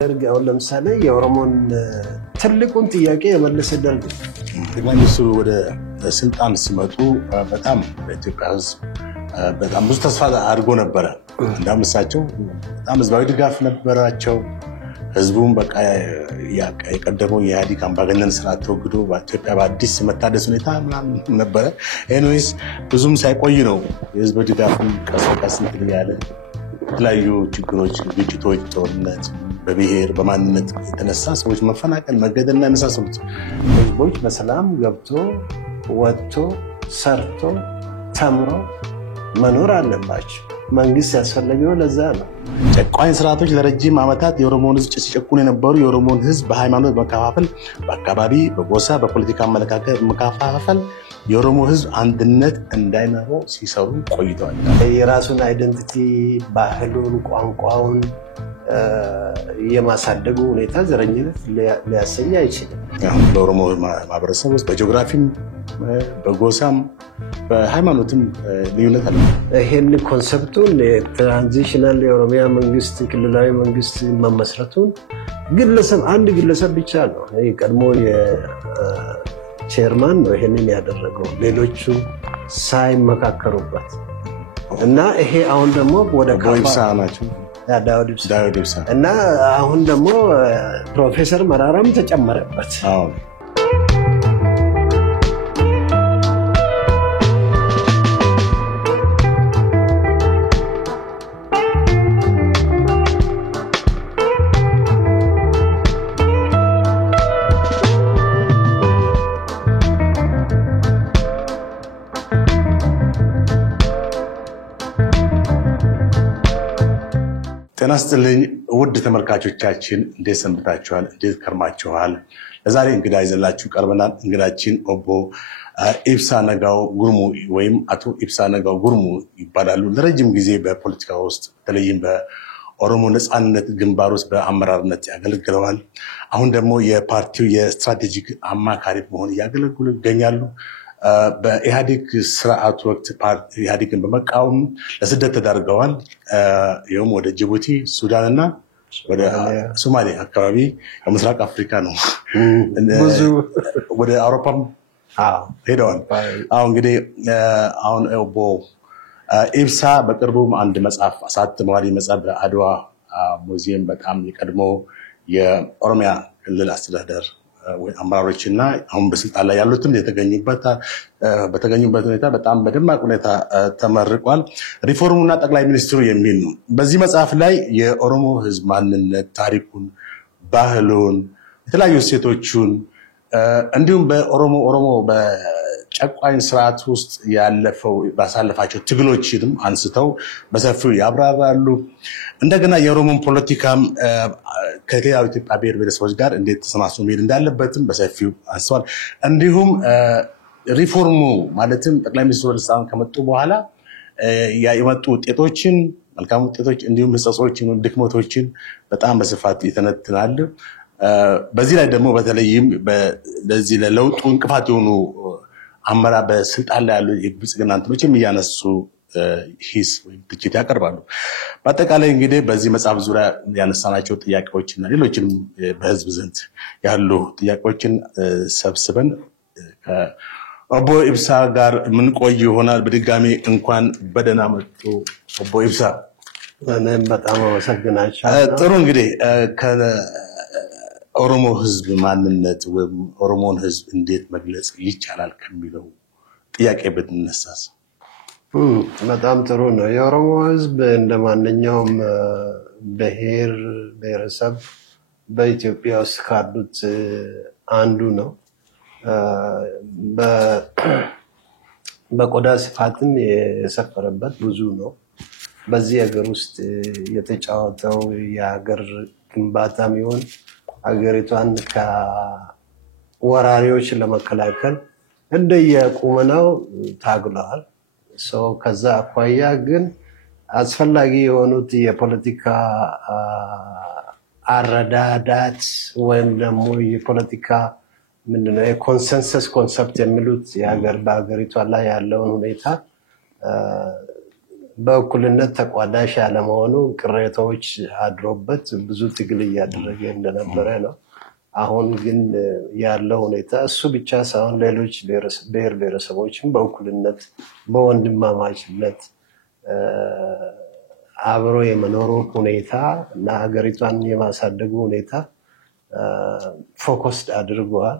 አሁን ለምሳሌ የኦሮሞን ትልቁን ጥያቄ የመለሰ ደርግ ማንሱ ወደ ስልጣን ሲመጡ በጣም በኢትዮጵያ ሕዝብ በጣም ብዙ ተስፋ አድርጎ ነበር። እንዳምሳቸው በጣም ህዝባዊ ድጋፍ ነበራቸው። ህዝቡም በቃ የቀደመው የኢህአዴግ አምባገነን ስርዓት ተወግዶ በኢትዮጵያ በአዲስ መታደስ ሁኔታ ነበር። ኤኒዌይስ ብዙም ሳይቆይ ነው የህዝብ ድጋፍ ቀስ በቀስ ያለ የተለያዩ ችግሮች፣ ግጭቶች፣ ጦርነት በብሔር በማንነት የተነሳ ሰዎች መፈናቀል፣ መገደልና የመሳሰሉት ህዝቦች በሰላም ገብቶ ወጥቶ ሰርቶ ተምሮ መኖር አለባቸው። መንግስት ያስፈልገው ለዛ ነው። ጨቋኝ ስርዓቶች ለረጅም ዓመታት የኦሮሞን ህዝብ ሲጨቁኑ የነበሩ የኦሮሞን ህዝብ በሃይማኖት መከፋፈል፣ በአካባቢ፣ በጎሳ፣ በፖለቲካ አመለካከት መከፋፈል የኦሮሞ ህዝብ አንድነት እንዳይኖረው ሲሰሩ ቆይተዋል። የራሱን አይደንቲቲ ባህሉን፣ ቋንቋውን የማሳደጉ ሁኔታ ዘረኝነት ሊያሰኝ አይችልም። በኦሮሞ ማህበረሰብ ውስጥ በጂኦግራፊም በጎሳም በሃይማኖትም ልዩነት አለ። ይሄን ኮንሰፕቱን የትራንዚሽናል የኦሮሚያ መንግስት ክልላዊ መንግስት መመስረቱን አንድ ግለሰብ ብቻ ነው ቀድሞ የቼርማን ነው ይሄንን ያደረገው፣ ሌሎቹ ሳይመካከሩበት እና ይሄ አሁን ደግሞ ወደ ኢብሳ ናቸው ዳውድ ኢብሳ እና አሁን ደግሞ ፕሮፌሰር መራራም ተጨመረበት። ጤና ይስጥልኝ ውድ ተመልካቾቻችን፣ እንዴት ሰንብታችኋል? እንዴት ከርማችኋል? ለዛሬ እንግዳ ይዘላችሁ ቀርበናል። እንግዳችን ኦቦ ኢብሳ ነጋው ጉርሙ ወይም አቶ ኢብሳ ነጋው ጉርሙ ይባላሉ። ለረጅም ጊዜ በፖለቲካ ውስጥ በተለይም በኦሮሞ ነጻነት ግንባር ውስጥ በአመራርነት ያገለግለዋል። አሁን ደግሞ የፓርቲው የስትራቴጂክ አማካሪ በመሆን እያገለገሉ ይገኛሉ። በኢህአዴግ ስርዓት ወቅት ኢህአዴግን በመቃወም ለስደት ተዳርገዋል። ይኸውም ወደ ጅቡቲ፣ ሱዳን እና ወደ ሶማሌ አካባቢ ከምስራቅ አፍሪካ ነው። ወደ አውሮፓም ሄደዋል። እንግዲህ አሁን ኦቦ ኢብሳ በቅርቡም አንድ መጽሐፍ አሳትመዋል። መጽሐፍ በአድዋ ሙዚየም በጣም የቀድሞ የኦሮሚያ ክልል አስተዳደር አመራሮችና አሁን በስልጣን ላይ ያሉትም በተገኙበት ሁኔታ በጣም በደማቅ ሁኔታ ተመርቋል። ሪፎርሙና ጠቅላይ ሚኒስትሩ የሚል ነው። በዚህ መጽሐፍ ላይ የኦሮሞ ህዝብ ማንነት፣ ታሪኩን፣ ባህሉን፣ የተለያዩ እሴቶቹን እንዲሁም በኦሮሞ በጨቋኝ ስርዓት ውስጥ ባሳለፋቸው ትግሎችንም አንስተው በሰፊው ያብራራሉ። እንደገና የኦሮሞን ፖለቲካም ከሌላው ኢትዮጵያ ብሔር ብሔረሰቦች ጋር እንዴት ተሰማስሎ መሄድ እንዳለበትም በሰፊው አንስተዋል። እንዲሁም ሪፎርሙ ማለትም ጠቅላይ ሚኒስትሩ ወደ ስልጣን ከመጡ በኋላ የመጡ ውጤቶችን፣ መልካም ውጤቶች እንዲሁም ህጸጾችን፣ ድክመቶችን በጣም በስፋት ይተነትናል። በዚህ ላይ ደግሞ በተለይም ለዚህ ለለውጡ እንቅፋት የሆኑ አመራር በስልጣን ላይ ያሉ የብልጽግና እንትኖችም እያነሱ ሂስ ወይም ትችት ያቀርባሉ። በአጠቃላይ እንግዲህ በዚህ መጽሐፍ ዙሪያ ያነሳናቸው ጥያቄዎችና ሌሎችንም በህዝብ ዘንድ ያሉ ጥያቄዎችን ሰብስበን ከኦቦ ኢብሳ ጋር የምንቆይ ይሆናል። በድጋሚ እንኳን በደህና መጡ ኦቦ ኢብሳ። እኔም በጣም አመሰግናለሁ። ጥሩ እንግዲህ ኦሮሞ ህዝብ ማንነት ወይም ኦሮሞን ህዝብ እንዴት መግለጽ ይቻላል ከሚለው ጥያቄ ብንነሳስ? በጣም ጥሩ ነው። የኦሮሞ ህዝብ እንደማንኛውም ብሔር ብሔረሰብ በኢትዮጵያ ውስጥ ካሉት አንዱ ነው። በቆዳ ስፋትም የሰፈረበት ብዙ ነው። በዚህ ሀገር ውስጥ የተጫወተው የሀገር ግንባታም ይሁን ሀገሪቷን ከወራሪዎች ለመከላከል እንደየቁመናው ታግለዋል። ከዛ አኳያ ግን አስፈላጊ የሆኑት የፖለቲካ አረዳዳት ወይም ደግሞ የፖለቲካ ምንድነው የኮንሰንሰስ ኮንሰፕት የሚሉት በሀገሪቷ ላይ ያለውን ሁኔታ በእኩልነት ተቋዳሽ ያለመሆኑ ቅሬታዎች አድሮበት ብዙ ትግል እያደረገ እንደነበረ ነው። አሁን ግን ያለው ሁኔታ እሱ ብቻ ሳይሆን ሌሎች ብሔር ብሔረሰቦችም በእኩልነት በወንድማማችነት አብሮ የመኖሩ ሁኔታ እና ሀገሪቷን የማሳደጉ ሁኔታ ፎከስድ አድርገዋል።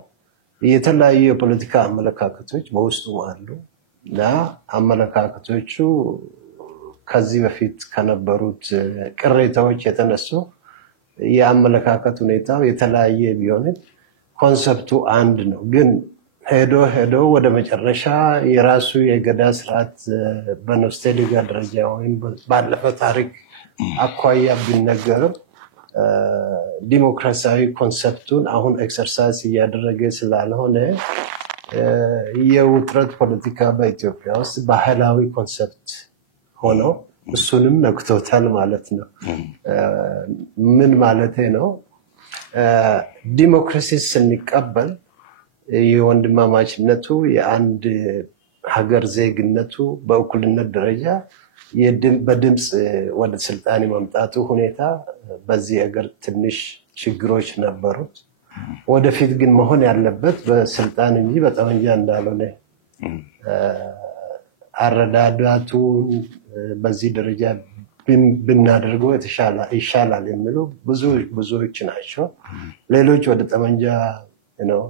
የተለያዩ የፖለቲካ አመለካከቶች በውስጡ አሉ እና አመለካከቶቹ ከዚህ በፊት ከነበሩት ቅሬታዎች የተነሱ የአመለካከት ሁኔታው የተለያየ ቢሆንም ኮንሰፕቱ አንድ ነው። ግን ሄዶ ወደ መጨረሻ የራሱ የገዳ ስርዓት በኖስታልጂያ ደረጃ ወይም ባለፈ ታሪክ አኳያ ቢነገርም ዲሞክራሲያዊ ኮንሰፕቱን አሁን ኤክሰርሳይዝ እያደረገ ስላልሆነ የውጥረት ፖለቲካ በኢትዮጵያ ውስጥ ባህላዊ ኮንሰፕት ሆኖ እሱንም ነክቶታል ማለት ነው። ምን ማለት ነው? ዲሞክራሲ ስንቀበል የወንድማማችነቱ የአንድ ሀገር ዜግነቱ በእኩልነት ደረጃ በድምፅ ወደ ስልጣን የመምጣቱ ሁኔታ በዚህ ሀገር ትንሽ ችግሮች ነበሩት። ወደፊት ግን መሆን ያለበት በስልጣን እንጂ በጠመንጃ እንዳልሆነ አረዳዳቱ በዚህ ደረጃ ብናደርገው ይሻላል የሚሉ ብዙዎች ናቸው። ሌሎች ወደ ጠመንጃ ነው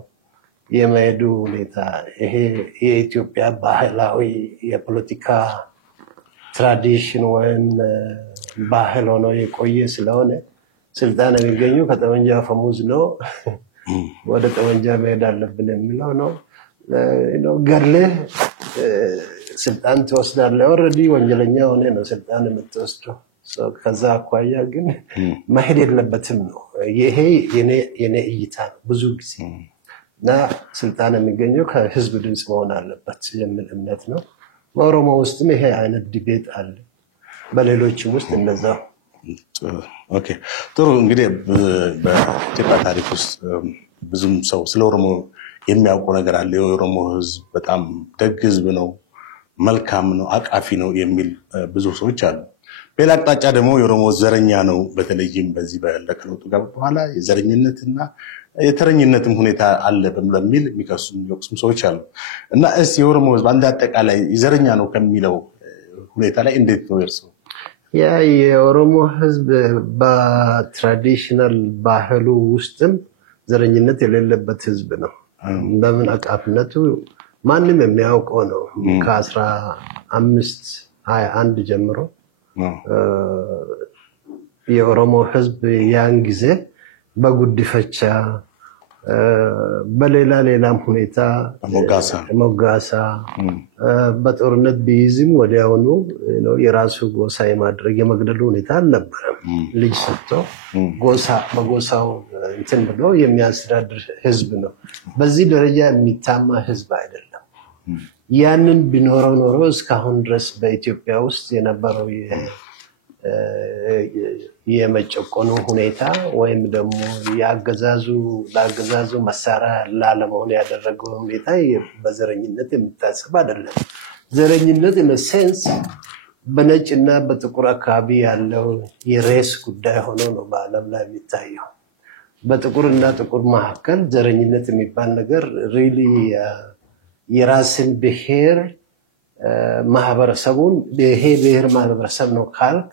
የመሄዱ ሁኔታ ይሄ የኢትዮጵያ ባህላዊ የፖለቲካ ትራዲሽን ወይም ባህል ሆኖ የቆየ ስለሆነ ስልጣን የሚገኙ ከጠመንጃ ፈሙዝ ነው ወደ ጠመንጃ መሄድ አለብን የሚለው ነው። ገድለህ ስልጣን ትወስዳለህ። ኦልሬዲ ወንጀለኛ ሆነ ነው ስልጣን የምትወስደው። ከዛ አኳያ ግን መሄድ የለበትም ነው። ይሄ የኔ እይታ ነው ብዙ ጊዜ እና ስልጣን የሚገኘው ከህዝብ ድምፅ መሆን አለበት የሚል እምነት ነው። በኦሮሞ ውስጥም ይሄ አይነት ዲቤት አለ፣ በሌሎችም ውስጥ እንደዛው። ኦኬ ጥሩ። እንግዲህ በኢትዮጵያ ታሪክ ውስጥ ብዙም ሰው ስለ ኦሮሞ የሚያውቀው ነገር አለ። የኦሮሞ ህዝብ በጣም ደግ ህዝብ ነው፣ መልካም ነው፣ አቃፊ ነው የሚል ብዙ ሰዎች አሉ። በሌላ አቅጣጫ ደግሞ የኦሮሞ ዘረኛ ነው፣ በተለይም በዚህ በለውጡ ጋር በኋላ የዘረኝነትና የተረኝነትም ሁኔታ አለ በሚል የሚወቅሱም ሰዎች አሉ። እና እስኪ የኦሮሞ ህዝብ አንድ አጠቃላይ ዘረኛ ነው ከሚለው ሁኔታ ላይ እንዴት ነው እርሱ? ያ የኦሮሞ ህዝብ በትራዲሽናል ባህሉ ውስጥም ዘረኝነት የሌለበት ህዝብ ነው። በምን አቃፍነቱ ማንም የሚያውቀው ነው። ከ1521 ጀምሮ የኦሮሞ ህዝብ ያን ጊዜ በጉድፈቻ በሌላም ሁኔታ ሞጋሳ በጦርነት ቢይዝም ወዲያውኑ የራሱ ጎሳ የማድረግ የመግደሉ ሁኔታ አልነበረም። ልጅ ሰጥቶ በጎሳው እንትን ብሎ የሚያስተዳድር ህዝብ ነው። በዚህ ደረጃ የሚታማ ህዝብ አይደለም። ያንን ቢኖረው ኖሮ እስካሁን ድረስ በኢትዮጵያ ውስጥ የነበረው የመጨቆኑ ሁኔታ ወይም ደግሞ ለአገዛዙ መሳሪያ ላለመሆን ያደረገው ሁኔታ በዘረኝነት የሚታሰብ አይደለም። ዘረኝነት ሴንስ በነጭና በጥቁር አካባቢ ያለው የሬስ ጉዳይ ሆኖ ነው በዓለም ላይ የሚታየው። በጥቁርና ጥቁር መካከል ዘረኝነት የሚባል ነገር ሪሊ የራስን ብሔር ማህበረሰቡን ይሄ ብሔር ማህበረሰብ ነው ካልክ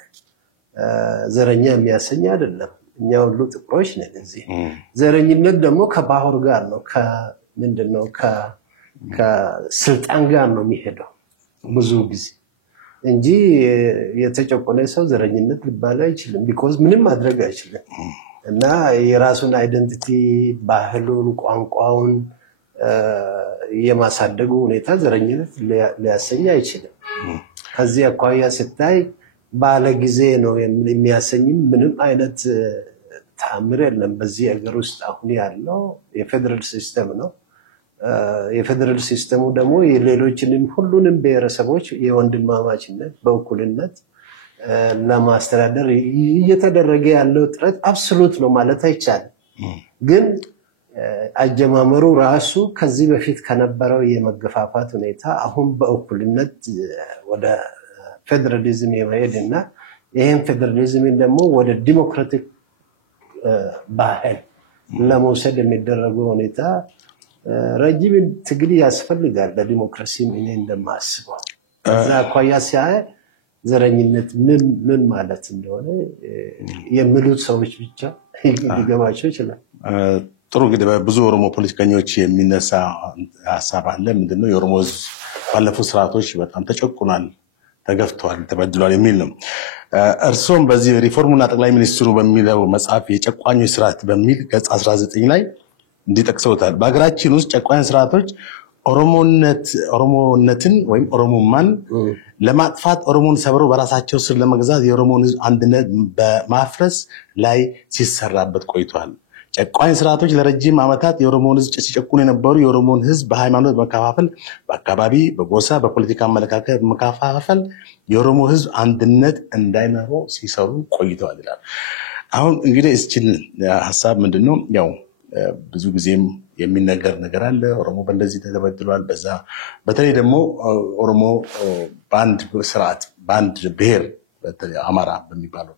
ዘረኛ የሚያሰኝ አይደለም። እኛ ሁሉ ጥቁሮች ነን እዚህ። ዘረኝነት ደግሞ ከባህር ጋር ነው ከምንድነው ከስልጣን ጋር ነው የሚሄደው ብዙ ጊዜ እንጂ የተጨቆነ ሰው ዘረኝነት ሊባል አይችልም። ቢኮዝ ምንም ማድረግ አይችልም እና የራሱን አይደንቲቲ ባህሉን፣ ቋንቋውን የማሳደጉ ሁኔታ ዘረኝነት ሊያሰኝ አይችልም። ከዚህ አኳያ ስታይ ባለ ጊዜ ነው የሚያሰኝም ምንም አይነት ተአምር የለም። በዚህ ሀገር ውስጥ አሁን ያለው የፌደራል ሲስተም ነው። የፌደራል ሲስተሙ ደግሞ የሌሎችንም ሁሉንም ብሔረሰቦች የወንድማማችነት በእኩልነት ለማስተዳደር እየተደረገ ያለው ጥረት አብሶሉት ነው ማለት አይቻልም። ግን አጀማመሩ ራሱ ከዚህ በፊት ከነበረው የመገፋፋት ሁኔታ አሁን በእኩልነት ወደ ፌደራሊዝም የመሄድና ይሄን ፌደራሊዝም ደግሞ ወደ ዲሞክራቲክ ባህል ለመውሰድ የሚደረገው ሁኔታ ረጅም ትግል ያስፈልጋል። ለዲሞክራሲ ምን እንደማስበው ከዛ አኳያ ሲያይ ዘረኝነት ምን ማለት እንደሆነ የሚሉት ሰዎች ብቻ ሊገባቸው ይችላል። ጥሩ እንግዲህ ብዙ ኦሮሞ ፖለቲከኞች የሚነሳ ሐሳብ አለ። ምንድነው የኦሮሞ ህዝብ ባለፉት ስርዓቶች በጣም ተጨቁኗል፣ ተገፍቷል፣ ተበድሏል የሚል ነው። እርሶም በዚህ ሪፎርሙና ጠቅላይ ሚኒስትሩ በሚለው መጽሐፍ የጨቋኞች ስርዓት በሚል ገጽ 19 ላይ እንዲጠቅሰውታል። በአገራችን ውስጥ ጨቋኝ ስርዓቶች ኦሮሞነትን ወይም ኦሮሞማን ለማጥፋት ኦሮሞን ሰብሮ በራሳቸው ስር ለመግዛት የኦሮሞን ህዝብ አንድነት በማፍረስ ላይ ሲሰራበት ቆይቷል። ጨቋኝ ስርዓቶች ለረጅም ዓመታት የኦሮሞን ህዝብ ሲጨቁኑ የነበሩ የኦሮሞን ህዝብ በሃይማኖት መከፋፈል፣ በአካባቢ፣ በጎሳ፣ በፖለቲካ አመለካከት መከፋፈል የኦሮሞ ህዝብ አንድነት እንዳይኖረው ሲሰሩ ቆይተዋል ይላል። አሁን እንግዲህ እስኪን ሐሳብ ምንድነው ያው ብዙ ጊዜም የሚነገር ነገር አለ። ኦሮሞ በእንደዚህ ተበድሏል። በዛ በተለይ ደግሞ ኦሮሞ በአንድ ስርዓት በአንድ ብሔር አማራ በሚባለው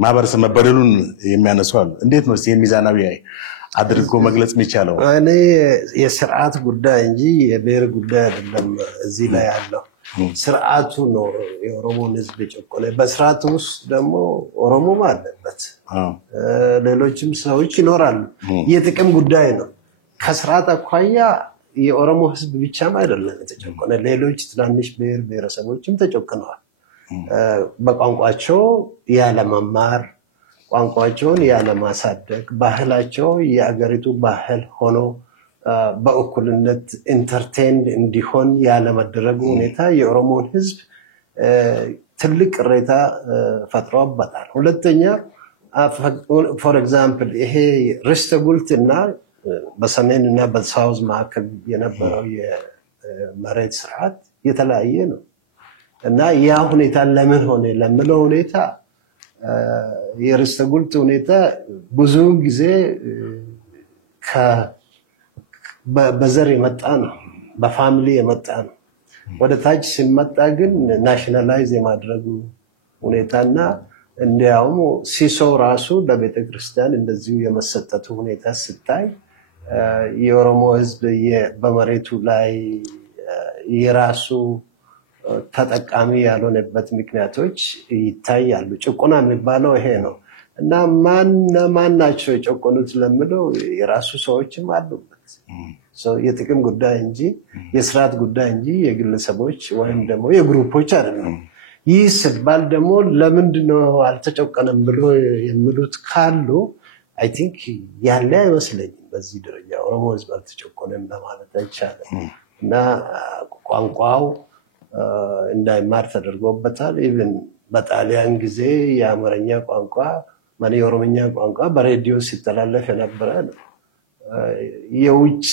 ማህበረሰብ መበደሉን የሚያነሱ አሉ። እንዴት ነው የሚዛናዊ አድርጎ መግለጽ የሚቻለው? እኔ የስርዓት ጉዳይ እንጂ የብሔር ጉዳይ አይደለም እዚህ ላይ ያለው። ስርዓቱ ነው የኦሮሞን ህዝብ የጨቆነ። በስርዓቱ ውስጥ ደግሞ ኦሮሞም አለበት፣ ሌሎችም ሰዎች ይኖራሉ። የጥቅም ጉዳይ ነው። ከስርዓት አኳያ የኦሮሞ ህዝብ ብቻም አይደለም የተጨቆነ፣ ሌሎች ትናንሽ ብሔር ብሔረሰቦችም ተጨቆነዋል። በቋንቋቸው ያለመማር፣ ቋንቋቸውን ያለማሳደግ፣ ባህላቸው የአገሪቱ ባህል ሆኖ በእኩልነት ኢንተርቴይንድ እንዲሆን ያለመደረጉ ሁኔታ የኦሮሞን ህዝብ ትልቅ ቅሬታ ፈጥሮበታል። ሁለተኛ ፎር ኤግዛምፕል ይሄ ርስተ ጉልትና በሰሜን እና በሳውዝ መካከል የነበረው የመሬት ስርዓት የተለያየ ነው እና ያ ሁኔታ ለምን ሆነ ለምለው ሁኔታ የርስተ ጉልት ሁኔታ ብዙ ጊዜ በዘር የመጣ ነው፣ በፋሚሊ የመጣ ነው። ወደ ታች ሲመጣ ግን ናሽናላይዝ የማድረጉ ሁኔታና እንዲያውም ሲሶ ራሱ ለቤተክርስቲያን እንደዚሁ የመሰጠቱ ሁኔታ ስታይ የኦሮሞ ህዝብ በመሬቱ ላይ የራሱ ተጠቃሚ ያልሆነበት ምክንያቶች ይታያሉ። ጭቆና የሚባለው ይሄ ነው እና ማን ናቸው የጨቆኑት ለምለው የራሱ ሰዎችም አሉበት። የጥቅም ጉዳይ እንጂ የስርዓት ጉዳይ እንጂ የግለሰቦች ወይም ደግሞ የግሩፖች አይደለም። ይህ ሲባል ደግሞ ለምንድነው አልተጨቆነም ብሎ የሚሉት ካሉ አይ ቲንክ ያለ አይመስለኝም። በዚህ ደረጃ ኦሮሞ ህዝብ አልተጨቆነም ለማለት አይቻልም እና ቋንቋው እንዳይማር ተደርጎበታል። ኢቭን በጣሊያን ጊዜ የአማርኛ ቋንቋ ማለት የኦሮምኛ ቋንቋ በሬዲዮ ሲተላለፍ የነበረ ነው። የውጭ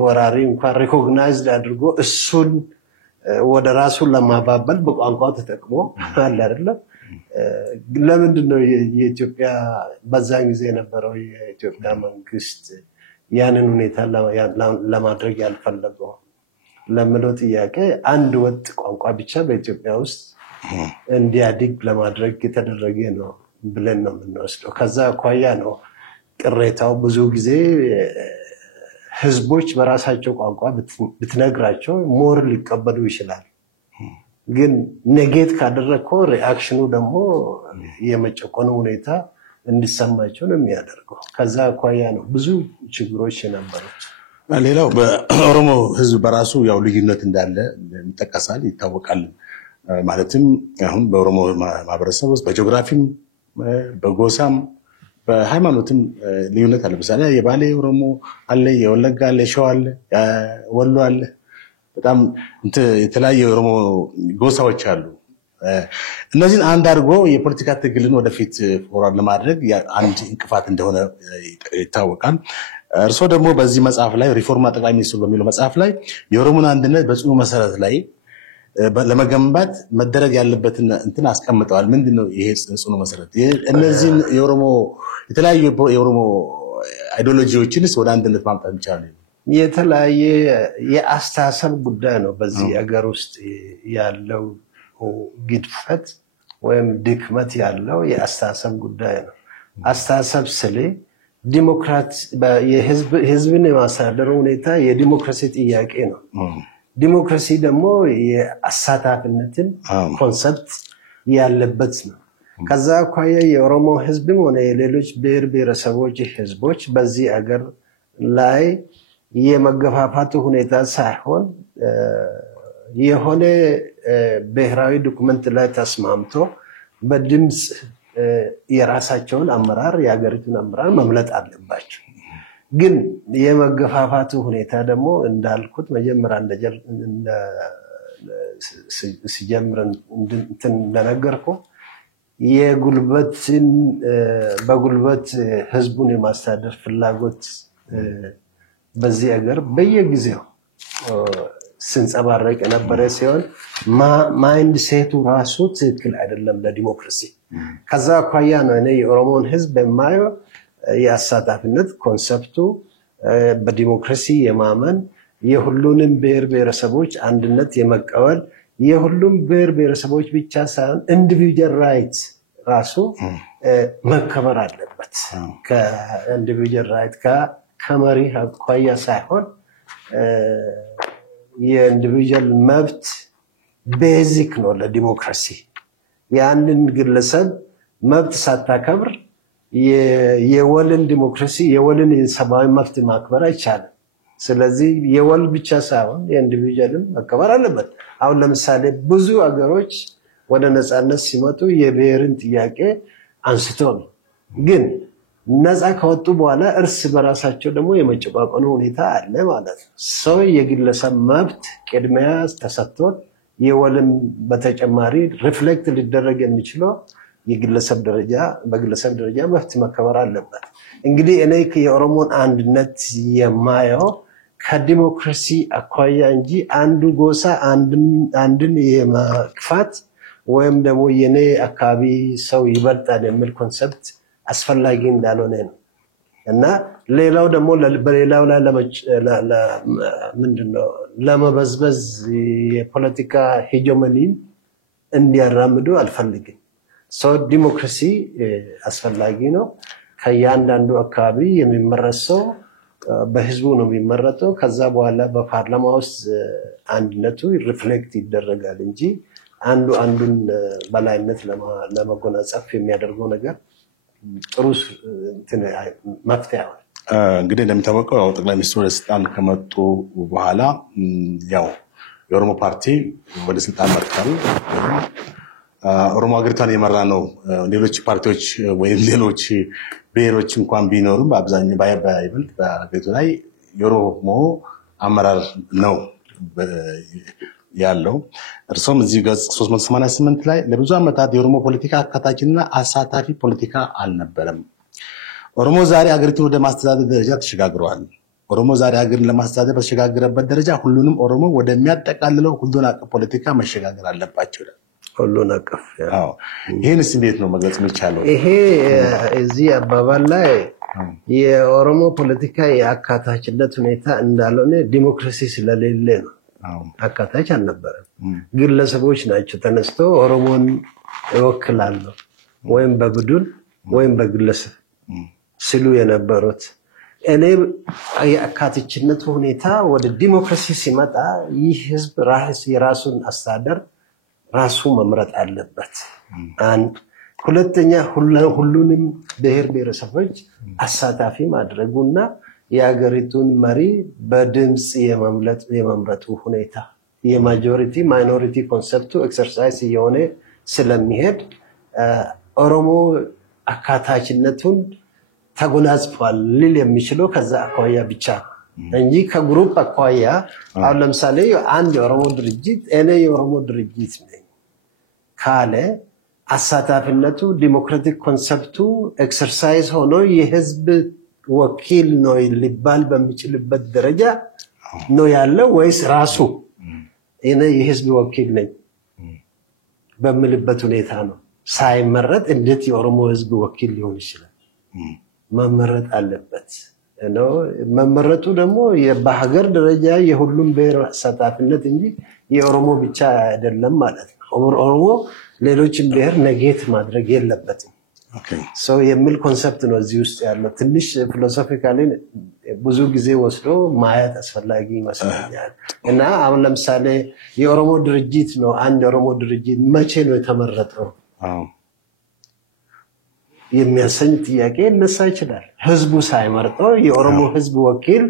ወራሪ እንኳን ሪኮግናይዝድ አድርጎ እሱን ወደ ራሱ ለማባበል በቋንቋው ተጠቅሞ አለ አይደለም። ለምንድነው የኢትዮጵያ በዛን ጊዜ የነበረው የኢትዮጵያ መንግስት ያንን ሁኔታ ለማድረግ ያልፈለገው ለምለው ጥያቄ አንድ ወጥ ቋንቋ ብቻ በኢትዮጵያ ውስጥ እንዲያድግ ለማድረግ የተደረገ ነው ብለን ነው የምንወስደው። ከዛ አኳያ ነው ቅሬታው ብዙ ጊዜ ህዝቦች በራሳቸው ቋንቋ ብትነግራቸው ሞር ሊቀበሉ ይችላል። ግን ኔጌት ካደረከው ሪአክሽኑ ደግሞ የመጨቆኑ ሁኔታ እንዲሰማቸው ነው የሚያደርገው። ከዛ አኳያ ነው ብዙ ችግሮች የነበሩት። ሌላው በኦሮሞ ህዝብ በራሱ ያው ልዩነት እንዳለ ይጠቀሳል፣ ይታወቃል። ማለትም አሁን በኦሮሞ ማህበረሰብ ውስጥ በጂኦግራፊም በጎሳም በሃይማኖትም ልዩነት አለ። ለምሳሌ የባሌ ኦሮሞ አለ፣ የወለጋ አለ፣ ሸዋ አለ፣ ወሎ አለ። በጣም የተለያየ ኦሮሞ ጎሳዎች አሉ። እነዚህን አንድ አድርጎ የፖለቲካ ትግልን ወደፊት ፎርዋርድ ለማድረግ አንድ እንቅፋት እንደሆነ ይታወቃል። እርሶ ደግሞ በዚህ መጽሐፍ ላይ ሪፎርም ጠቅላይ ሚኒስትሩ በሚለው መጽሐፍ ላይ የኦሮሞን አንድነት በጽኑ መሰረት ላይ ለመገንባት መደረግ ያለበትን እንትን አስቀምጠዋል። ምንድነው ይሄ ጽኑ መሰረት? እነዚህን የኦሮሞ የተለያዩ የኦሮሞ አይዲዮሎጂዎችንስ ወደ አንድነት ማምጣት ይቻላል? የተለያየ የአስተሳሰብ ጉዳይ ነው በዚህ ሀገር ውስጥ ያለው ግድፈት ወይም ድክመት ያለው የአስተሳሰብ ጉዳይ ነው። አስተሳሰብ ስለ ዲሞክራት የህዝብን የማስተዳደር ሁኔታ የዲሞክራሲ ጥያቄ ነው። ዲሞክራሲ ደግሞ የአሳታፊነትን ኮንሰፕት ያለበት ነው። ከዛ አኳያ የኦሮሞ ህዝብም ሆነ የሌሎች ብሔር ብሔረሰቦች ህዝቦች በዚህ አገር ላይ የመገፋፋቱ ሁኔታ ሳይሆን የሆነ ብሔራዊ ዶክመንት ላይ ተስማምቶ በድምፅ የራሳቸውን አመራር የሀገሪቱን አመራር መምረጥ አለባቸው። ግን የመገፋፋቱ ሁኔታ ደግሞ እንዳልኩት መጀመሪያ ሲጀምር እንደነገርኩ በጉልበት ህዝቡን የማስተዳደር ፍላጎት በዚህ ሀገር በየጊዜው ስንጸባረቅ የነበረ ሲሆን ማይንድ ሴቱ ራሱ ትክክል አይደለም ለዲሞክራሲ። ከዛ አኳያ ነው እኔ የኦሮሞን ህዝብ የማየው የአሳታፊነት ኮንሰፕቱ በዲሞክራሲ የማመን የሁሉንም ብሔር ብሔረሰቦች አንድነት የመቀበል የሁሉም ብሔር ብሔረሰቦች ብቻ ሳይሆን ኢንዲቪጁዋል ራይት ራሱ መከበር አለበት። ከኢንዲቪጁዋል ራይት ከመሪ አኳያ ሳይሆን የኢንዲቪጁዋል መብት ቤዚክ ነው ለዲሞክራሲ። የአንድን ግለሰብ መብት ሳታከብር የወልን ዲሞክራሲ የወልን የሰብአዊ መብት ማክበር አይቻልም። ስለዚህ የወል ብቻ ሳይሆን የኢንዲቪጁዋልም መከበር አለበት። አሁን ለምሳሌ ብዙ አገሮች ወደ ነፃነት ሲመጡ የብሔርን ጥያቄ አንስቶ ነው። ግን ነፃ ከወጡ በኋላ እርስ በራሳቸው ደግሞ የመጨቋቆኑ ሁኔታ አለ ማለት ነው። ሰው የግለሰብ መብት ቅድሚያ ተሰጥቶት የወልም በተጨማሪ ሪፍሌክት ሊደረግ የሚችለው በግለሰብ ደረጃ መብት መከበር አለበት። እንግዲህ እኔ የኦሮሞን አንድነት የማየው ከዲሞክራሲ አኳያ እንጂ አንዱ ጎሳ አንድን የመክፋት ወይም ደግሞ የኔ አካባቢ ሰው ይበልጣል የሚል ኮንሰፕት አስፈላጊ እንዳልሆነ ነው። እና ሌላው ደግሞ በሌላው ላይ ምንድነው ለመበዝበዝ የፖለቲካ ሄጀሞኒን እንዲያራምዱ አልፈልግም። ሰው ዲሞክራሲ አስፈላጊ ነው። ከያንዳንዱ አካባቢ የሚመረሰው በህዝቡ ነው የሚመረጠው። ከዛ በኋላ በፓርላማ ውስጥ አንድነቱ ሪፍሌክት ይደረጋል እንጂ አንዱን በላይነት ለመጎናጸፍ የሚያደርገው ነገር ጥሩ መፍትሄ ነው። እንግዲህ እንደሚታወቀው ጠቅላይ ሚኒስትሩ ወደ ስልጣን ከመጡ በኋላ ያው የኦሮሞ ፓርቲ ወደ ስልጣን መጥቷል። ኦሮሞ ሀገሪቷን የመራ ነው። ሌሎች ፓርቲዎች ወይም ሌሎች ብሔሮች እንኳን ቢኖሩም በአብዛኛው ባይበልጥ በሀገሪቱ ላይ የኦሮሞ አመራር ነው ያለው። እርሶም እዚህ ገጽ 388 ላይ ለብዙ ዓመታት የኦሮሞ ፖለቲካ አካታችና አሳታፊ ፖለቲካ አልነበረም። ኦሮሞ ዛሬ ሀገሪቱን ወደ ማስተዳደር ደረጃ ተሸጋግሯል። ኦሮሞ ዛሬ ሀገርን ለማስተዳደር በተሸጋገረበት ደረጃ ሁሉንም ኦሮሞ ወደሚያጠቃልለው ሁሉን አቀፍ ፖለቲካ መሸጋገር አለባቸው። ሁሉን አቀፍ ይህንስ እንዴት ነው መግለጽ የሚቻለው? ይሄ እዚህ አባባል ላይ የኦሮሞ ፖለቲካ የአካታችነት ሁኔታ እንዳልሆነ ዲሞክራሲ ስለሌለ ነው። አካታች አልነበረም። ግለሰቦች ናቸው ተነስተው ኦሮሞን ይወክላሉ ወይም በቡድን ወይም በግለሰብ ሲሉ የነበሩት። እኔ የአካታችነት ሁኔታ ወደ ዲሞክራሲ ሲመጣ ይህ ህዝብ የራሱን አስተዳደር ራሱ መምረጥ አለበት። አንድ ሁለተኛ ሁሉንም ብሔር ብሔረሰቦች አሳታፊ ማድረጉና የሀገሪቱን መሪ በድምፅ የመምረጡ ሁኔታ የማጆሪቲ ማይኖሪቲ ኮንሰፕቱ ኤክሰርሳይዝ እየሆነ ስለሚሄድ ኦሮሞ አካታችነቱን ተጎናጽፏል ሊል የሚችለው ከዛ አኳያ ብቻ እንጂ ከግሩፕ አኳያ አሁን ለምሳሌ አንድ የኦሮሞ ድርጅት እኔ የኦሮሞ ድርጅት ነኝ ካለ አሳታፊነቱ ዲሞክራቲክ ኮንሰፕቱ ኤክሰርሳይዝ ሆኖ የህዝብ ወኪል ነው ሊባል በሚችልበት ደረጃ ነው ያለው ወይስ ራሱ እኔ የህዝብ ወኪል ነኝ በሚልበት ሁኔታ ነው? ሳይመረጥ እንዴት የኦሮሞ ህዝብ ወኪል ሊሆን ይችላል? መመረጥ አለበት ነው። መመረጡ ደግሞ በሀገር ደረጃ የሁሉም ብሔር አሳታፊነት እንጂ የኦሮሞ ብቻ አይደለም ማለት ነው። ኦሮሞ ሌሎችን ብሔር ነጌት ማድረግ የለበትም ሰው የሚል ኮንሰፕት ነው እዚህ ውስጥ ያለው። ትንሽ ፊሎሶፊካሊ ብዙ ጊዜ ወስዶ ማየት አስፈላጊ ይመስለኛል። እና አሁን ለምሳሌ የኦሮሞ ድርጅት ነው አንድ የኦሮሞ ድርጅት መቼ ነው የተመረጠው የሚያሰኝ ጥያቄ ሊነሳ ይችላል። ህዝቡ ሳይመርጠው የኦሮሞ ህዝብ ወኪል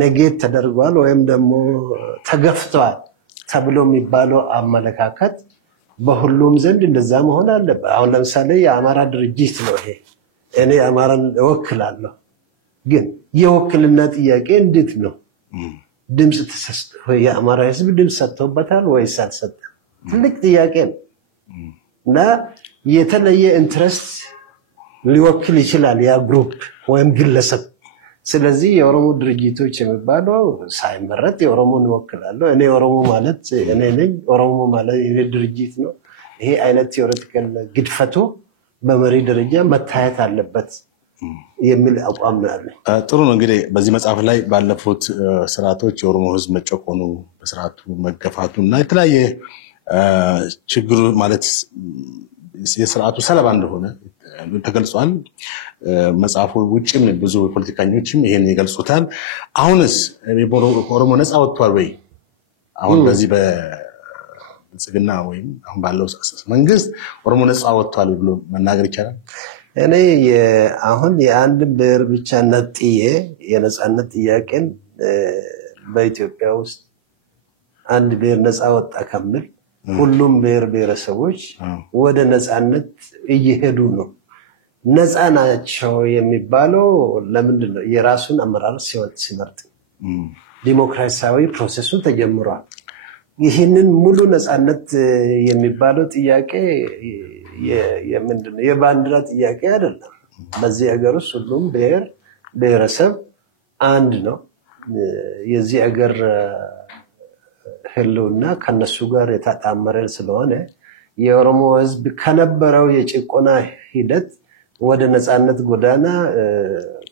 ነጌት ተደርጓል ወይም ደግሞ ተገፍቷል ተብሎ የሚባለው አመለካከት በሁሉም ዘንድ እንደዛ መሆን አለበት። አሁን ለምሳሌ የአማራ ድርጅት ነው ይሄ እኔ አማራን እወክላለሁ፣ ግን የወክልና ጥያቄ እንዴት ነው ድምጽ ተሰጥቶ የአማራ ህዝብ ድምጽ ሰጥቶበታል ወይስ አልሰጠም? ትልቅ ጥያቄ ነው እና የተለየ ኢንትረስት ሊወክል ይችላል ያ ግሩፕ ወይም ግለሰብ። ስለዚህ የኦሮሞ ድርጅቶች የሚባለው ሳይመረጥ የኦሮሞን ይወክላለሁ እኔ ኦሮሞ ማለት እኔ ነኝ ኦሮሞ ማለት ይሄ ድርጅት ነው ይሄ አይነት ቲዮሬቲካል ግድፈቱ በመሪ ደረጃ መታየት አለበት የሚል አቋም ነው ያለኝ። ጥሩ ነው። እንግዲህ በዚህ መጽሐፍ ላይ ባለፉት ስርዓቶች የኦሮሞ ህዝብ መጨቆኑ በስርዓቱ መገፋቱ እና የተለያየ ችግሩ ማለት የስርዓቱ ሰለባ እንደሆነ ተገልጿል። መጽሐፉ ውጭም ብዙ ፖለቲከኞችም ይሄን ይገልጹታል። አሁንስ ኦሮሞ ነፃ ወጥቷል ወይ? አሁን በዚህ በጽግና ወይም አሁን ባለው መንግስት ኦሮሞ ነፃ ወጥቷል ብሎ መናገር ይቻላል? እኔ አሁን የአንድ ብሔር ብቻ ነጥዬ የነፃነት ጥያቄን በኢትዮጵያ ውስጥ አንድ ብሔር ነፃ ወጣ ከሚል ሁሉም ብሔር ብሔረሰቦች ወደ ነፃነት እየሄዱ ነው። ነፃ ናቸው የሚባለው ለምንድን ነው? የራሱን አመራር ሲመርጥ ዲሞክራሲያዊ ፕሮሰሱ ተጀምሯል። ይህንን ሙሉ ነፃነት የሚባለው ጥያቄ የምንድነው? የባንዲራ ጥያቄ አይደለም። በዚህ ሀገር ውስጥ ሁሉም ብሔር ብሔረሰብ አንድ ነው። የዚህ ሀገር ህልውና ከነሱ ጋር የተጣመረ ስለሆነ የኦሮሞ ህዝብ ከነበረው የጭቆና ሂደት ወደ ነፃነት ጎዳና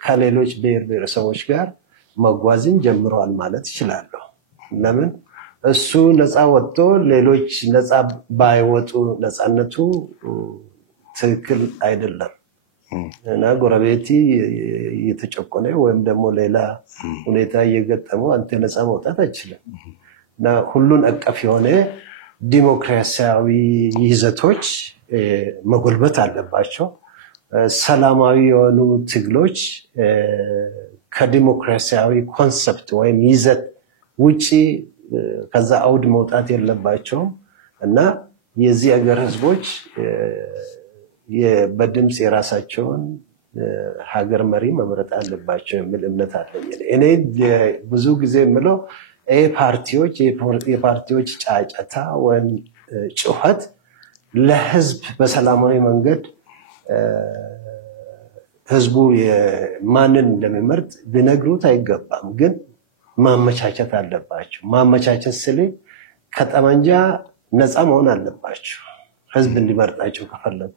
ከሌሎች ብሔር ብሔረሰቦች ጋር መጓዝን ጀምረዋል ማለት ይችላል። ለምን እሱ ነፃ ወጥቶ ሌሎች ነፃ ባይወጡ ነፃነቱ ትክክል አይደለም እና ጎረቤቲ እየተጨቆነ ወይም ደግሞ ሌላ ሁኔታ እየገጠመው አንተ ነፃ መውጣት አይችልም። እና ሁሉን አቀፍ የሆነ ዲሞክራሲያዊ ይዘቶች መጎልበት አለባቸው። ሰላማዊ የሆኑ ትግሎች ከዲሞክራሲያዊ ኮንሰፕት ወይም ይዘት ውጪ ከዛ አውድ መውጣት የለባቸውም እና የዚህ ሀገር ህዝቦች በድምጽ የራሳቸውን ሀገር መሪ መምረጥ አለባቸው የሚል እምነት አለኝ። እኔ ብዙ ጊዜ የምለው የፓርቲዎች ጫጫታ ወይም ጩኸት ለህዝብ በሰላማዊ መንገድ ህዝቡ ማንን እንደሚመርጥ ቢነግሩት አይገባም፣ ግን ማመቻቸት አለባቸው። ማመቻቸት ስለ ከጠመንጃ ነፃ መሆን አለባቸው ህዝብ እንዲመርጣቸው ከፈለጉ።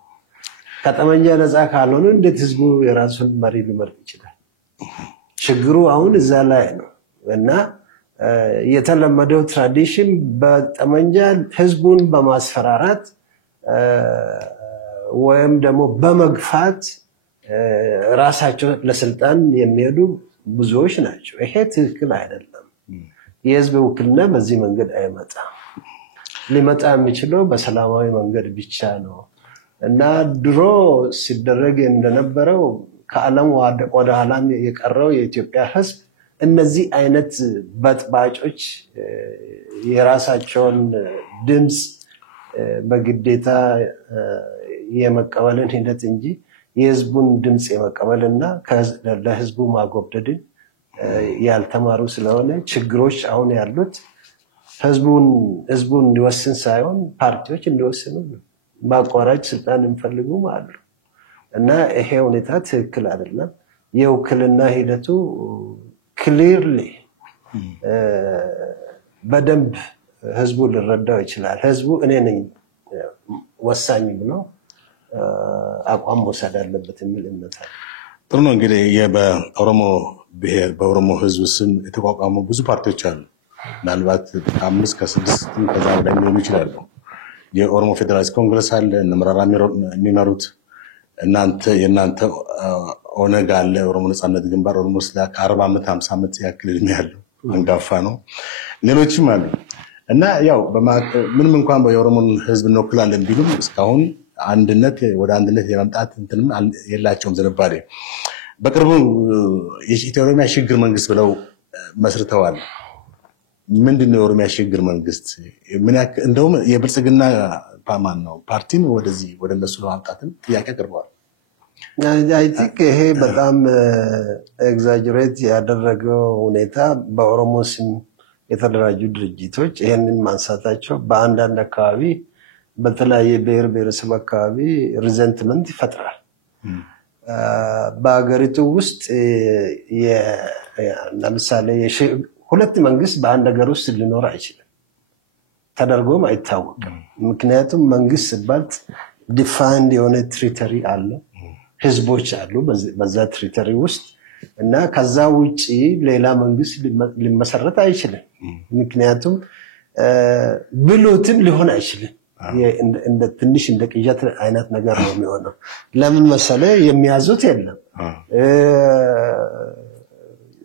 ከጠመንጃ ነፃ ካልሆነ እንዴት ህዝቡ የራሱን መሪ ሊመርጥ ይችላል? ችግሩ አሁን እዛ ላይ ነው እና የተለመደው ትራዲሽን በጠመንጃ ህዝቡን በማስፈራራት ወይም ደግሞ በመግፋት ራሳቸው ለስልጣን የሚሄዱ ብዙዎች ናቸው። ይሄ ትክክል አይደለም። የህዝብ ውክልና በዚህ መንገድ አይመጣም። ሊመጣ የሚችለው በሰላማዊ መንገድ ብቻ ነው እና ድሮ ሲደረግ እንደነበረው ከዓለም ወደ ኋላ የቀረው የኢትዮጵያ ህዝብ እነዚህ አይነት በጥባጮች የራሳቸውን ድምጽ በግዴታ የመቀበልን ሂደት እንጂ የህዝቡን ድምጽ የመቀበልና ለህዝቡ ማጎብደድን ያልተማሩ ስለሆነ ችግሮች አሁን ያሉት ህዝቡን እንዲወስን ሳይሆን ፓርቲዎች እንዲወስኑ ማቋራጭ ስልጣን እንፈልጉም አሉ እና ይሄ ሁኔታ ትክክል አይደለም። የውክልና ሂደቱ ክሊርሊ በደንብ ህዝቡ ሊረዳው ይችላል። ህዝቡ እኔ ነኝ ወሳኝ ብሎ አቋም መውሰድ አለበት የሚል እምነት አለ። ጥሩ ነው። እንግዲህ በኦሮሞ ብሔር በኦሮሞ ህዝብ ስም የተቋቋሙ ብዙ ፓርቲዎች አሉ። ምናልባት 5 ከ6 ከዛ በላይ ሊሆኑ ይችላሉ። የኦሮሞ ፌዴራሊስት ኮንግረስ አለ እነ መራራ የሚመሩት የእናንተ ኦነግ አለ ኦሮሞ ነጻነት ግንባር ኦሮሞ ከ40 ዓመት 50 ዓመት ያክል እድሜ ያለው አንጋፋ ነው። ሌሎችም አሉ እና ያው ምንም እንኳን የኦሮሞን ህዝብ እንወክላለን ቢሉም እስካሁን ወደ አንድነት የመምጣት እንትንም የላቸውም ዝንባሌ። በቅርቡ የኦሮሚያ ሽግግር መንግስት ብለው መስርተዋል። ምንድነው የኦሮሚያ ሽግግር መንግስት? ምን ያክል እንደውም የብልጽግና ፓማን ነው ፓርቲን ወደ እነሱ ለማምጣትም ጥያቄ አቅርበዋል። አይ ቲንክ ይሄ በጣም ኤግዛጀሬት ያደረገው ሁኔታ በኦሮሞ ስም የተደራጁ ድርጅቶች ይሄንን ማንሳታቸው በአንዳንድ አካባቢ በተለያየ ብሔር ብሔረሰብ አካባቢ ሪዘንትመንት ይፈጥራል። በአገሪቱ ውስጥ ለምሳሌ ሁለት መንግስት በአንድ ሀገር ውስጥ ሊኖር አይችልም፣ ተደርጎም አይታወቅም። ምክንያቱም መንግስት ሲባል ዲፋይንድ የሆነ ትሪተሪ አለ፣ ህዝቦች አሉ በዛ ትሪተሪ ውስጥ እና ከዛ ውጪ ሌላ መንግስት ሊመሰረት አይችልም። ምክንያቱም ብሎትም ሊሆን አይችልም። እንደ ትንሽ እንደ ቅዠት አይነት ነገር ነው የሚሆነው። ለምን መሰለ የሚያዙት የለም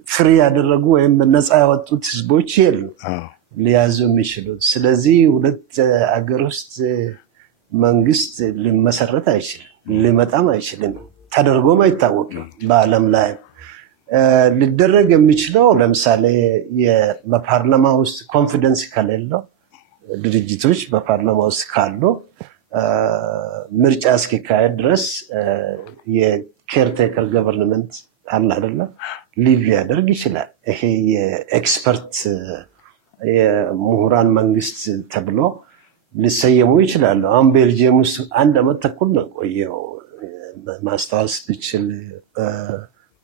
ፍሪ ያደረጉ ወይም ነፃ ያወጡት ህዝቦች የሉ ሊያዙ የሚችሉት። ስለዚህ ሁለት አገር ውስጥ መንግስት ሊመሰረት አይችልም፣ ሊመጣም አይችልም፣ ተደርጎም አይታወቅም። በአለም ላይ ሊደረግ የሚችለው ለምሳሌ በፓርላማ ውስጥ ኮንፊደንስ ከሌለው ድርጅቶች በፓርላማ ውስጥ ካሉ ምርጫ እስኪካሄድ ድረስ የኬርቴከር ገቨርንመንት አለ አይደለ ሊድ ሊያደርግ ይችላል። ይሄ የኤክስፐርት የምሁራን መንግስት ተብሎ ሊሰየሙ ይችላሉ። አሁን ቤልጅየም ውስጥ 1 ዓመት ተኩል ነው ቆየው ማስታወስ ብችል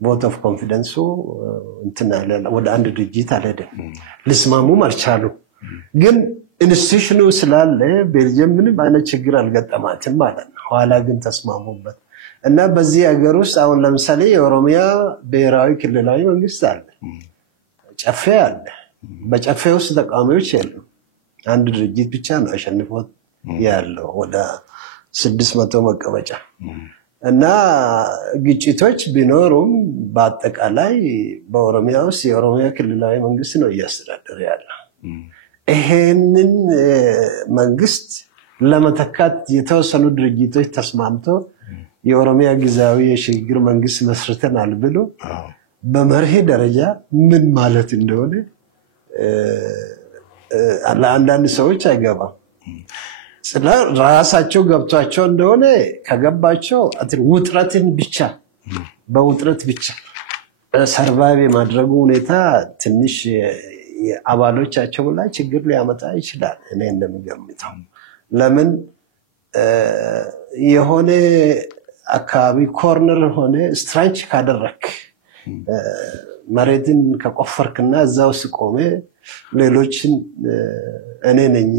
ቮት ኦፍ ኮንፊደንሱ ወደ አንድ ድርጅት አልሄደም፣ ሊስማሙም አልቻሉም። ግን ኢንስቲትዩሽኑ ስላለ ቤልጅየም ምንም አይነት ችግር አልገጠማትም ማለት ነው። ኋላ ግን ተስማሙበት እና በዚህ ሀገር ውስጥ አሁን ለምሳሌ የኦሮሚያ ብሔራዊ ክልላዊ መንግስት አለ፣ ጨፌ አለ። በጨፌ ውስጥ ተቃዋሚዎች የሉም። አንድ ድርጅት ብቻ ነው አሸንፎት ያለው ወደ 600 መቀመጫ እና ግጭቶች ቢኖሩም በአጠቃላይ በኦሮሚያ ውስጥ የኦሮሚያ ክልላዊ መንግስት ነው እያስተዳደረ ያለው። ይሄንን መንግስት ለመተካት የተወሰኑ ድርጅቶች ተስማምተው የኦሮሚያ ጊዜያዊ የሽግግር መንግስት መስርተናል ብሎ በመርህ ደረጃ ምን ማለት እንደሆነ ለአንዳንድ ሰዎች አይገባም። ራሳቸው ገብቷቸው እንደሆነ ከገባቸው ውጥረትን ብቻ በውጥረት ብቻ ሰርቫይቭ የማድረጉ ሁኔታ ትንሽ አባሎቻቸው ላይ ችግር ሊያመጣ ይችላል። እኔ እንደምገምተው ለምን የሆነ አካባቢ ኮርነር ሆነ ስትራይች ካደረክ መሬትን ከቆፈርክና እዛው ቆመ ሌሎችን እኔ ነኝ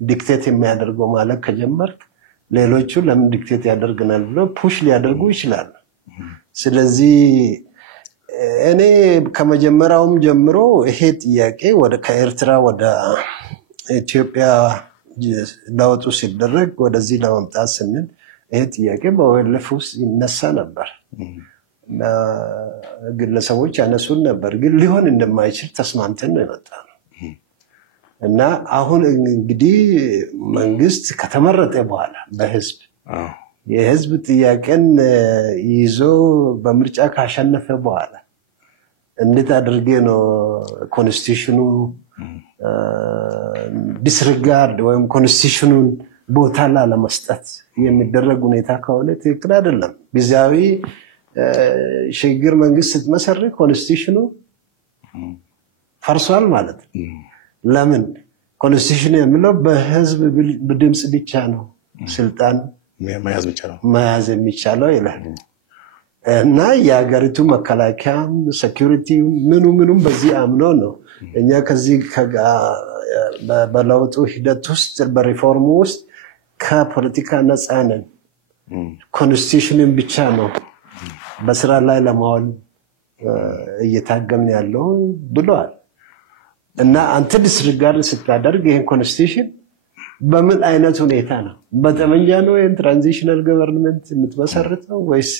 ዲክቴት የሚያደርገው ማለት ከጀመርክ ሌሎቹ ለምን ዲክቴት ያደርገናል ብሎ ፑሽ ሊያደርጉ ይችላል። ስለዚህ እኔ ከመጀመሪያውም ጀምሮ ይሄ ጥያቄ ከኤርትራ ወደ ኢትዮጵያ ለውጡ ሲደረግ ወደዚህ ለመምጣት ስንል ይሄ ጥያቄ በወልፍ ውስጥ ይነሳ ነበር እና ግለሰቦች ያነሱን ነበር። ግን ሊሆን እንደማይችል ተስማምተን ነው የመጣነው እና አሁን እንግዲህ መንግስት ከተመረጠ በኋላ በህዝብ የህዝብ ጥያቄን ይዞ በምርጫ ካሸነፈ በኋላ እንዴት አድርጌ ነው ኮንስቲቱሽኑ ዲስሪጋርድ ወይም ኮንስቲቱሽኑን ቦታ ላለመስጠት የሚደረግ ሁኔታ ከሆነ ትክክል አይደለም። ጊዜያዊ ሽግግር መንግስት ስትመሰርት ኮንስቲቱሽኑ ፈርሷል ማለት ነው። ለምን ኮንስቲቱሽኑ የሚለው በህዝብ ድምጽ ብቻ ነው ስልጣን መያዝ የሚቻለው ይላል እና የሀገሪቱ መከላከያም ሴኩሪቲ ምኑም በዚህ አምኖ ነው። እኛ ከዚህ በለውጡ ሂደት ውስጥ በሪፎርሙ ውስጥ ከፖለቲካ ነፃ ነን፣ ኮንስቲቱሽንን ብቻ ነው በስራ ላይ ለማዋል እየታገምን ያለው ብለዋል። እና አንተ ዲስሪጋርድ ስታደርግ ይሄን ኮንስቲቱሽን በምን አይነት ሁኔታ ነው? በጠመንጃ ነው ትራንዚሽናል ገቨርንመንት የምትመሰርተው ወይስ?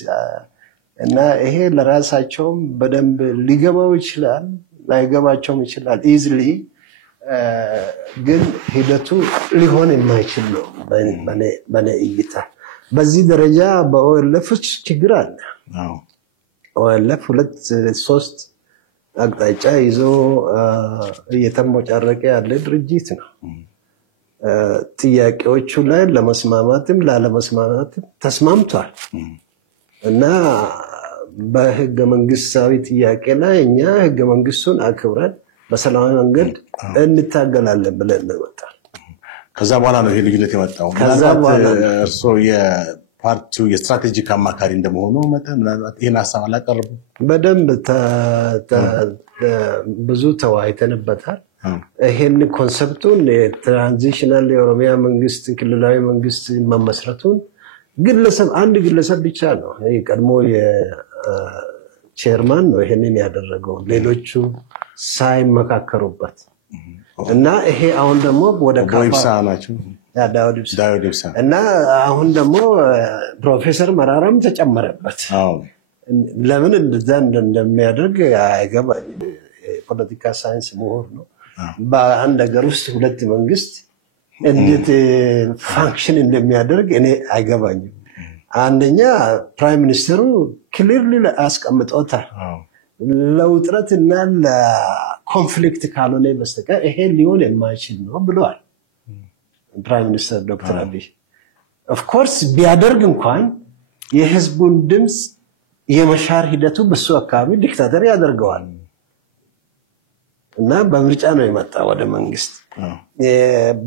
እና ይሄ ለራሳቸውም በደንብ ሊገባው ይችላል፣ ላይገባቸውም ይችላል ኢዝሊ። ግን ሂደቱ ሊሆን የማይችል ነው በኔ እይታ። በዚህ ደረጃ በኦኤልኤፍ ችግር አለ። ኦኤልኤፍ 2-3 አቅጣጫ ይዞ እየተሞጫረቀ ያለ ድርጅት ነው። ጥያቄዎቹ ላይ ለመስማማትም ላለመስማማትም ተስማምቷል እና በህገ መንግስታዊ ጥያቄ ላይ እኛ ህገ መንግስቱን አክብረን በሰላማዊ መንገድ እንታገላለን ብለን እንወጣል። ከዛ በኋላ ነው ይሄ ልዩነት የመጣው። እርስዎ የፓርቲው የስትራቴጂክ አማካሪ እንደመሆኑ መጠን ይህን ሀሳብ አላቀረቡም? በደንብ ብዙ ተወያይተንበታል። ይሄን ኮንሰፕቱን የትራንዚሽናል የኦሮሚያ መንግስት ክልላዊ መንግስት መመስረቱን አንድ ግለሰብ ብቻ ነው ቀድሞ የቼርማን ነው ይሄንን ያደረገው፣ ሌሎቹ ሳይመካከሩበት እና ይሄ አሁን ደግሞ ወደ ካፋ ናቸው ዳውድ ኢብሳ እና አሁን ደግሞ ፕሮፌሰር መራራም ተጨመረበት። ለምን እንደዛ እንደሚያደርግ አይገባኝም። የፖለቲካ ሳይንስ ምሁር ነው። በአንድ ሀገር ውስጥ ሁለት መንግስት እንዴት ፋንክሽን እንደሚያደርግ እኔ አይገባኝም። አንደኛ ፕራይም ሚኒስተሩ ክሊርሊ አስቀምጦታል። ለውጥረትና ለኮንፍሊክት ካልሆነ በስተቀር ይሄ ሊሆን የማይችል ነው ብለዋል ፕራይም ሚኒስተር ዶክተር አብይ። ኦፍ ኮርስ ቢያደርግ እንኳን የህዝቡን ድምፅ የመሻር ሂደቱ በሱ አካባቢ ዲክታተር ያደርገዋል እና በምርጫ ነው የመጣ ወደ መንግስት።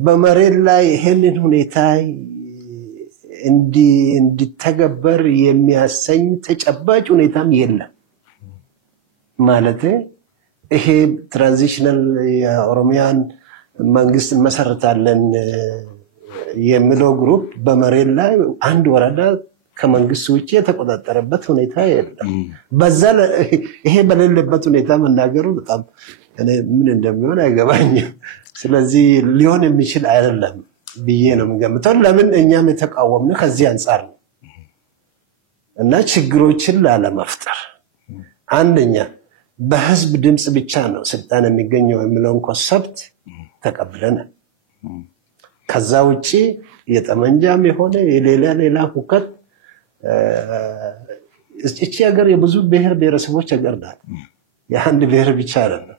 በመሬት ላይ ይሄንን ሁኔታ እንዲተገበር የሚያሰኝ ተጨባጭ ሁኔታም የለም ማለት። ይሄ ትራንዚሽናል የኦሮሚያን መንግስት መሰረታለን የሚለው ግሩፕ በመሬት ላይ አንድ ወረዳ ከመንግስት ውጪ የተቆጣጠረበት ሁኔታ የለም። በዛ ይሄ በሌለበት ሁኔታ መናገሩ በጣም እኔ ምን እንደሚሆን አይገባኝም። ስለዚህ ሊሆን የሚችል አይደለም ብዬ ነው የምገምተው። ለምን እኛም የተቃወምነው ከዚህ አንፃር ነው እና ችግሮችን ላለመፍጠር አንደኛ በህዝብ ድምጽ ብቻ ነው ስልጣን የሚገኘው የሚለውን ኮንሰፕት ተቀብለናል። ከዛ ውጪ የጠመንጃም የሆነ የሌላ ሁከት እቺ ሀገር የብዙ ብሔር ብሔረሰቦች ሀገር ናት። የአንድ ብሔር ብቻ አይደለም።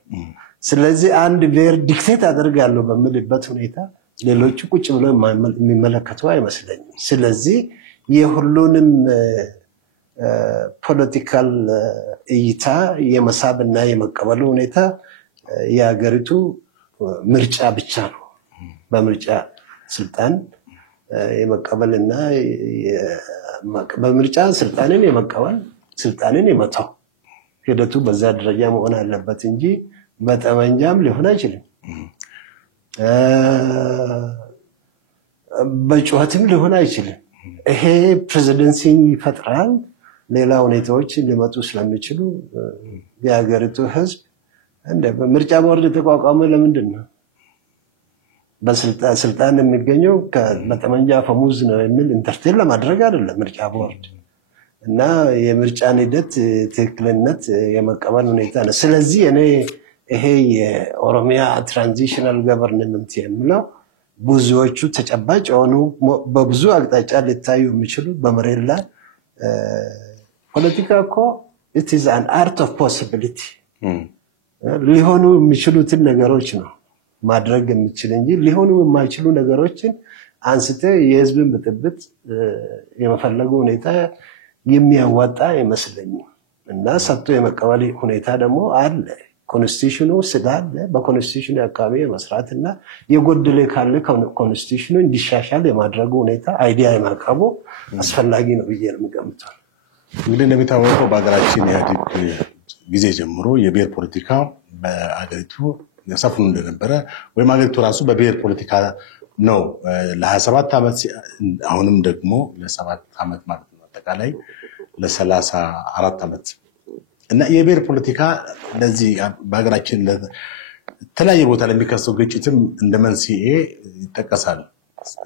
ስለዚህ አንድ ብሔር ዲክቴት አደርጋለሁ በሚልበት ሁኔታ ሌሎቹ ቁጭ ብለው የሚመለከቱ አይመስለኝም። ስለዚህ የሁሉንም ፖለቲካል እይታ የመሳብና የመቀበሉ ሁኔታ የሀገሪቱ ምርጫ ብቻ ነው። በምርጫ ስልጣን የመቀበልና በምርጫ ስልጣንን የመቀበል ስልጣንን የመተው ሂደቱ በዛ ደረጃ መሆን አለበት እንጂ በጠመንጃም ሊሆን አይችልም። በጩኸትም ሊሆን አይችልም። ይሄ ፕሬዚደንሲ ይፈጥራል። ሌላ ሁኔታዎች ሊመጡ ስለሚችሉ የሀገሪቱ ህዝብ እንደ ምርጫ ቦርድ የተቋቋመ ለምንድን ነው? በስልጣን የሚገኘው በጠመንጃ ፈሙዝ ነው የሚል ኢንተርቴን ለማድረግ አይደለም ምርጫ ቦርድ እና የምርጫን ሂደት ትክክልነት የመቀበል ሁኔታ ነው። ስለዚህ እኔ ይሄ የኦሮሚያ ትራንዚሽናል ገቨርንመንት የሚለው ብዙዎቹ ተጨባጭ የሆኑ በብዙ አቅጣጫ ሊታዩ የሚችሉ በመሬት ላይ ፖለቲካ እኮ it is an art of possibility ሊሆኑ የሚችሉትን ነገሮች ነው ማድረግ የሚችል እንጂ ሊሆኑ የማይችሉ ነገሮችን አንስተ የህዝብን ብጥብጥ የመፈለጉ ሁኔታ የሚያዋጣ አይመስለኝም እና ሰጥቶ የመቀበል ሁኔታ ደግሞ አለ። ኮንስቲቱሽኑ ስላለ በኮንስቲቱሽኑ አካባቢ መስራትና የጎደለ ካለ ኮንስቲቱሽኑ እንዲሻሻል የማድረጉ ሁኔታ አይዲያ የማቅረቡ አስፈላጊ ነው ብዬ ነው የምገምተው። እንግዲህ እንደሚታወቀው በሀገራችን ኢህአዴግ ጊዜ ጀምሮ የብሔር ፖለቲካ በአገሪቱ ሰፍኖ እንደነበረ ወይም አገሪቱ ራሱ በብሔር ፖለቲካ ነው ለ27 ዓመት አሁንም ደግሞ ለ7 ዓመት ማለት ነው አጠቃላይ ለ34 ዓመት እና የብሔር ፖለቲካ ለዚህ በሀገራችን ለተለያየ ቦታ ለሚከሰው ግጭትም እንደ መንስኤ ይጠቀሳል።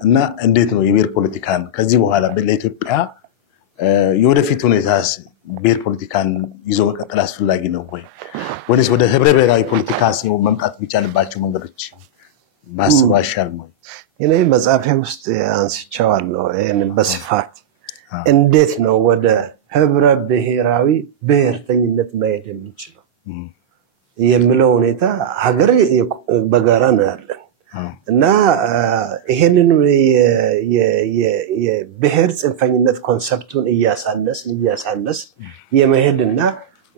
እና እንዴት ነው የብሔር ፖለቲካን ከዚህ በኋላ ለኢትዮጵያ የወደፊት ሁኔታስ ብሔር ፖለቲካን ይዞ መቀጠል አስፈላጊ ነው ወይስ ወደ ህብረ ብሔራዊ ፖለቲካ መምጣት ቢቻልባቸው መንገዶች ማሰብ አይሻልም ወይ? እኔ መጽሐፌ ውስጥ አንስቼዋለሁ ይሄንን በስፋት እንዴት ነው ወደ ህብረ ብሔራዊ ብሔርተኝነት መሄድ የሚችለው የሚለው ሁኔታ ሀገር በጋራ ነው ያለን እና ይሄንን የብሔር ጽንፈኝነት ኮንሰፕቱን እያሳነስ የመሄድና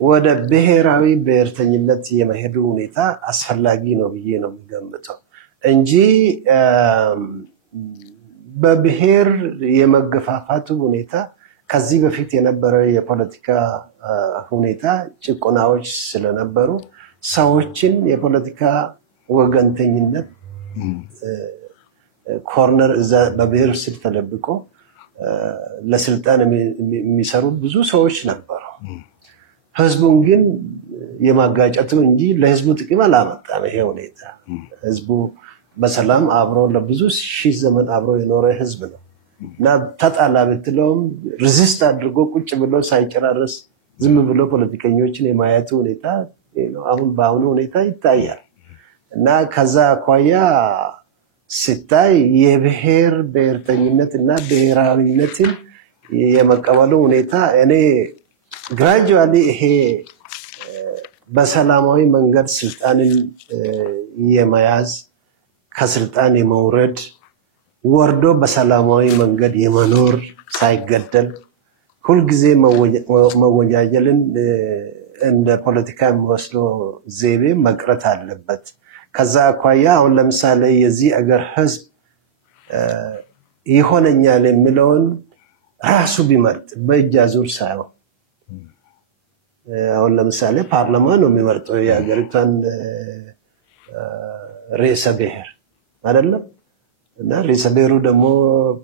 ወደ ብሔራዊ ብሔርተኝነት የመሄዱ ሁኔታ አስፈላጊ ነው ብዬ ነው የሚገምተው እንጂ በብሔር የመገፋፋቱ ሁኔታ ከዚህ በፊት የነበረው የፖለቲካ ሁኔታ ጭቆናዎች ስለነበሩ ሰዎችን የፖለቲካ ወገንተኝነት ኮርነር እዛ በብሔር ስር ተደብቆ ለስልጣን የሚሰሩ ብዙ ሰዎች ነበሩ። ህዝቡን ግን የማጋጨቱ እንጂ ለህዝቡ ጥቅም አላመጣም። ይሄ ሁኔታ ህዝቡ በሰላም አብሮ ለብዙ ሺህ ዘመን አብሮ የኖረ ህዝብ ነው እና ተጣላ ብትለውም ሪዚስት አድርጎ ቁጭ ብሎ ሳይጨራረስ ዝም ብሎ ፖለቲከኞችን የማየቱ ሁኔታ አሁን በአሁኑ ሁኔታ ይታያል እና ከዛ አኳያ ሲታይ የብሔር ብሔርተኝነት እና ብሔራዊነትን የመቀበሉ ሁኔታ እኔ ግራጁዋሊ ይሄ በሰላማዊ መንገድ ስልጣንን የመያዝ ከስልጣን የመውረድ ወርዶ በሰላማዊ መንገድ የመኖር ሳይገደል ሁልጊዜ መወጃጀልን እንደ ፖለቲካ የሚወስደው ዘይቤ መቅረት አለበት። ከዛ አኳያ አሁን ለምሳሌ የዚህ አገር ህዝብ ይሆነኛል የሚለውን ራሱ ቢመርጥ በእጅ አዙር ሳይሆን አሁን ለምሳሌ ፓርላማ ነው የሚመርጠው የሀገሪቷን ርዕሰ ብሔር አይደለም እና ርዕሰ ብሔሩ ደግሞ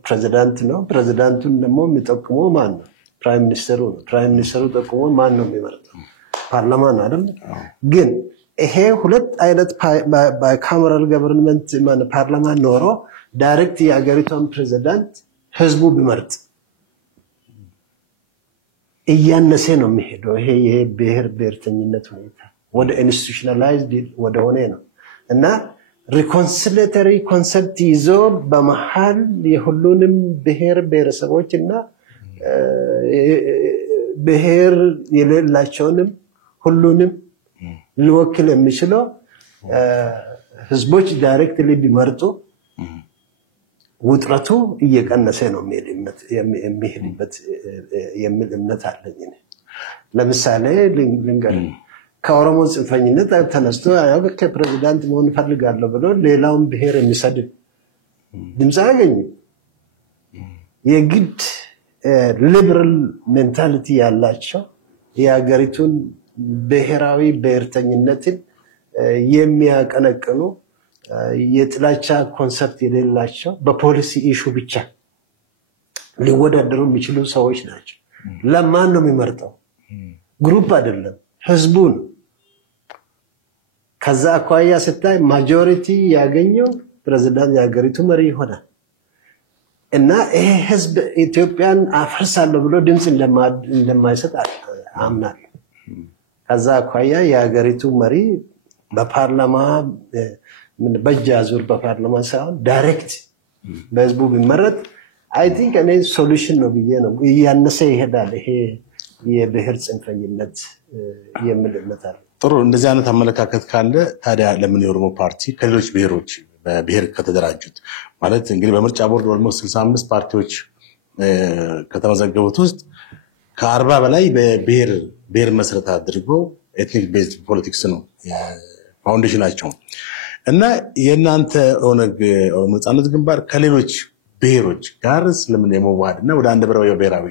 ፕሬዝዳንት ነው። ፕሬዝዳንቱን ደግሞ የሚጠቁመው ማን ነው? ፕራይም ሚኒስተሩ ነው። ፕራይም ሚኒስተሩ ጠቁሞ ማን ነው የሚመርጠው? ፓርላማ ነው አይደል? ግን ይሄ ሁለት አይነት ባይካሜራል ገቨርንመንት ማለት ፓርላማ ኖሮ ዳይሬክት የሀገሪቷን ፕሬዝዳንት ህዝቡ ቢመርጥ እያነሰ ነው የሚሄደው። ይሄ ብሔር ብሔርተኝነት ሁኔታ ወደ ኢንስቲቱሽናላይዝድ ወደ ሆነ ነው እና ሪኮንሲሌተሪ ኮንሰፕት ይዞ በመሃል የሁሉንም ብሔር ብሔረሰቦች እና ብሔር የሌላቸውንም ሁሉንም ሊወክል የሚችለው ህዝቦች ዳይሬክትሊ ቢመርጡ ውጥረቱ እየቀነሰ ነው የሚሄድበት የሚል እምነት አለኝ። ለምሳሌ ልንገር ከኦሮሞ ጽንፈኝነት ተነስቶ ከፕሬዝዳንት መሆን ፈልጋለሁ ብሎ ሌላውን ብሔር የሚሰድብ ድምፅ አያገኝም። የግድ ሊበራል ሜንታሊቲ ያላቸው የሀገሪቱን ብሔራዊ ብሔርተኝነትን የሚያቀነቅኑ የጥላቻ ኮንሰፕት የሌላቸው በፖሊሲ ኢሹ ብቻ ሊወዳደሩ የሚችሉ ሰዎች ናቸው። ለማን ነው የሚመርጠው? ግሩፕ አይደለም፣ ህዝቡን። ከዛ አኳያ ስታይ ማጆሪቲ ያገኘው ፕሬዝዳንት የሀገሪቱ መሪ ይሆናል እና ይሄ ህዝብ ኢትዮጵያን አፈርሳለሁ ብሎ ድምፅ እንደማይሰጥ አምናለሁ። ከዛ አኳያ የሀገሪቱ መሪ በፓርላማ በእጅ አዙር በፓርላማ ሳይሆን ዳይሬክት በህዝቡ ቢመረጥ አይ ቲንክ እኔ ሶሉሽን ነው ብዬ ነው። እያነሰ ይሄዳል ይሄ የብሔር ጽንፈኝነት የሚል እምነት አለ። ጥሩ። እንደዚህ አይነት አመለካከት ካለ ታዲያ ለምን የኦሮሞ ፓርቲ ከሌሎች ብሔሮች በብሔር ከተደራጁት ማለት እንግዲህ በምርጫ ቦርድ ኦልሞስት 65 ፓርቲዎች ከተመዘገቡት ውስጥ ከ40 በላይ በብሔር መሰረት አድርጎ ኤትኒክ ቤዝድ ፖለቲክስ ነው ፋውንዴሽናቸው እና የእናንተ ኦነግ ኦሮሞ ነጻነት ግንባር ከሌሎች ብሔሮች ጋር ስለምን የመዋሃድና ወደ አንድ ብሔራዊ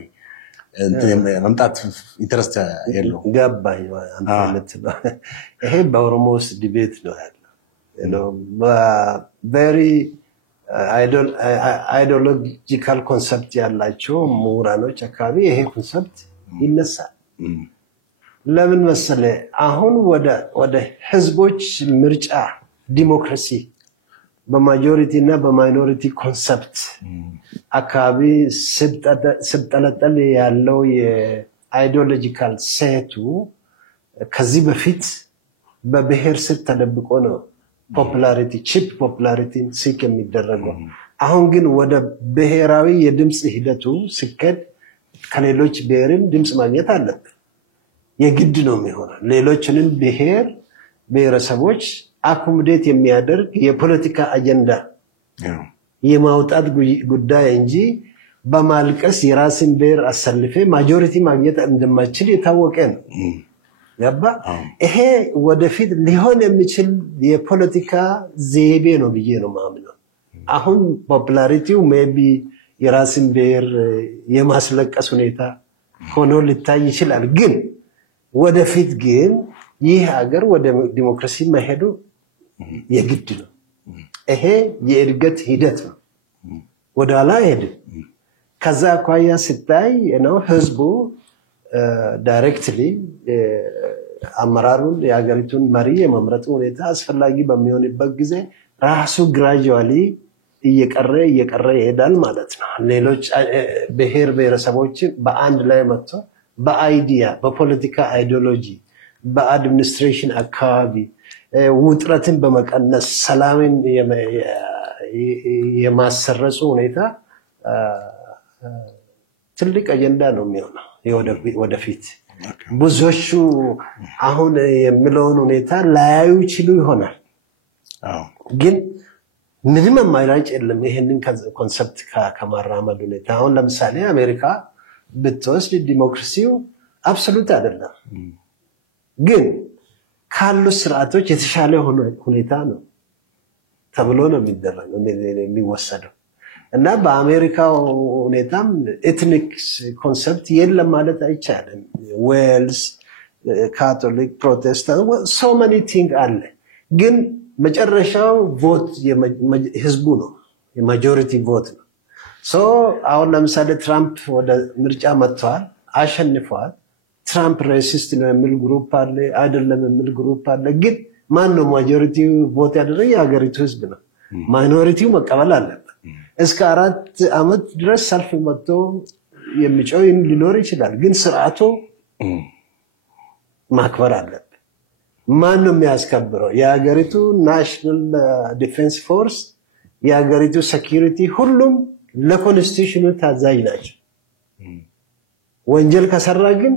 መምጣት ኢንተረስት የለው? ገባኝ አንተ የምትለው ይሄ በኦሮሞ ውስጥ ዲቤት ነው ያለው። ቬሪ አይዲዮሎጂካል ኮንሰፕት ያላቸው ምሁራኖች አካባቢ ይሄ ኮንሰፕት ይነሳል። ለምን መሰለህ? አሁን ወደ ህዝቦች ምርጫ ዲሞክራሲ በማጆሪቲ እና በማይኖሪቲ ኮንሰፕት አካባቢ ስብጠለጠል ያለው የአይዲዮሎጂካል ሴቱ ከዚህ በፊት በብሔር ስር ተደብቆ ነው ፖፑላሪቲ ቺፕ ፖፑላሪቲ ሲክ የሚደረገው። አሁን ግን ወደ ብሔራዊ የድምፅ ሂደቱ ሲከድ ከሌሎች ብሔርም ድምፅ ማግኘት አለበት የግድ ነው የሚሆነው። ሌሎችንም ብሔረሰቦች አኮሞዴት የሚያደርግ የፖለቲካ አጀንዳ የማውጣት ጉዳይ እንጂ በማልቀስ የራስን ብሔር አሰልፌ ማጆሪቲ ማግኘት እንደማይችል የታወቀ ነው። ያባ ይሄ ወደፊት ሊሆን የሚችል የፖለቲካ ዘይቤ ነው ብዬ ነው ማምነው። አሁን ፖፑላሪቲው ሜቢ የራስን ብሔር የማስለቀስ ሁኔታ ሆኖ ሊታይ ይችላል። ግን ወደፊት ግን ይህ ሀገር ወደ ዲሞክራሲ መሄዱ የግድ ነው። ይሄ የእድገት ሂደት ነው፣ ወደኋላ አይሄድም። ከዛ አኳያ ሲታይ ነው ህዝቡ ዳይሬክትሊ አመራሩን የሀገሪቱን መሪ የመምረጥ ሁኔታ አስፈላጊ በሚሆንበት ጊዜ ራሱ ግራጁዋሊ እየቀረ ይሄዳል ማለት ነው። ሌሎች ብሔረሰቦች በአንድ ላይ መጥቶ በአይዲያ በፖለቲካ አይዲዮሎጂ በአድሚኒስትሬሽን አካባቢ ውጥረትን በመቀነስ ሰላምን የማሰረጹ ሁኔታ ትልቅ አጀንዳ ነው የሚሆነው ወደፊት። ብዙዎቹ አሁን የሚለውን ሁኔታ ላያዩ ይችሉ ይሆናል፣ ግን ምንም አማራጭ የለም ይሄንን ኮንሰፕት ከማራመድ ሁኔታ። አሁን ለምሳሌ አሜሪካ ብትወስድ ዲሞክራሲው አብሶሉት አይደለም፣ ግን ካሉ ስርዓቶች የተሻለ ሁኔታ ነው ተብሎ ነው የሚወሰደው። እና በአሜሪካው ሁኔታም ኤትኒክ ኮንሰፕት የለም ማለት አይቻልም። ዌልስ፣ ካቶሊክ፣ ፕሮቴስታንት ሶ ማኒ ቲንግ አለ። ግን መጨረሻው ቮት ህዝቡ ነው፣ የማጆሪቲ ቮት ነው። ሶ አሁን ለምሳሌ ትራምፕ ወደ ምርጫ መጥተዋል፣ አሸንፈዋል። ትራምፕ ሬሲስት ነው የሚል ግሩፕ አለ፣ አይደለም የሚል ግሩፕ አለ። ግን ማን ነው ማጆሪቲ ቮት ያደረገው? የሀገሪቱ ህዝብ ነው። ማይኖሪቲው መቀበል አለበት። እስከ 4 ዓመት ድረስ ሰልፍ መጥቶ የሚጮህ ሊኖር ይችላል፣ ግን ስርዓቱ ማክበር አለበት። ማን ነው የሚያስከብረው? የሀገሪቱ ናሽናል ዲፌንስ ፎርስ፣ የሀገሪቱ ሴኩሪቲ፣ ሁሉም ለኮንስቲቱሽኑ ታዛዥ ናቸው። ወንጀል ከሰራ ግን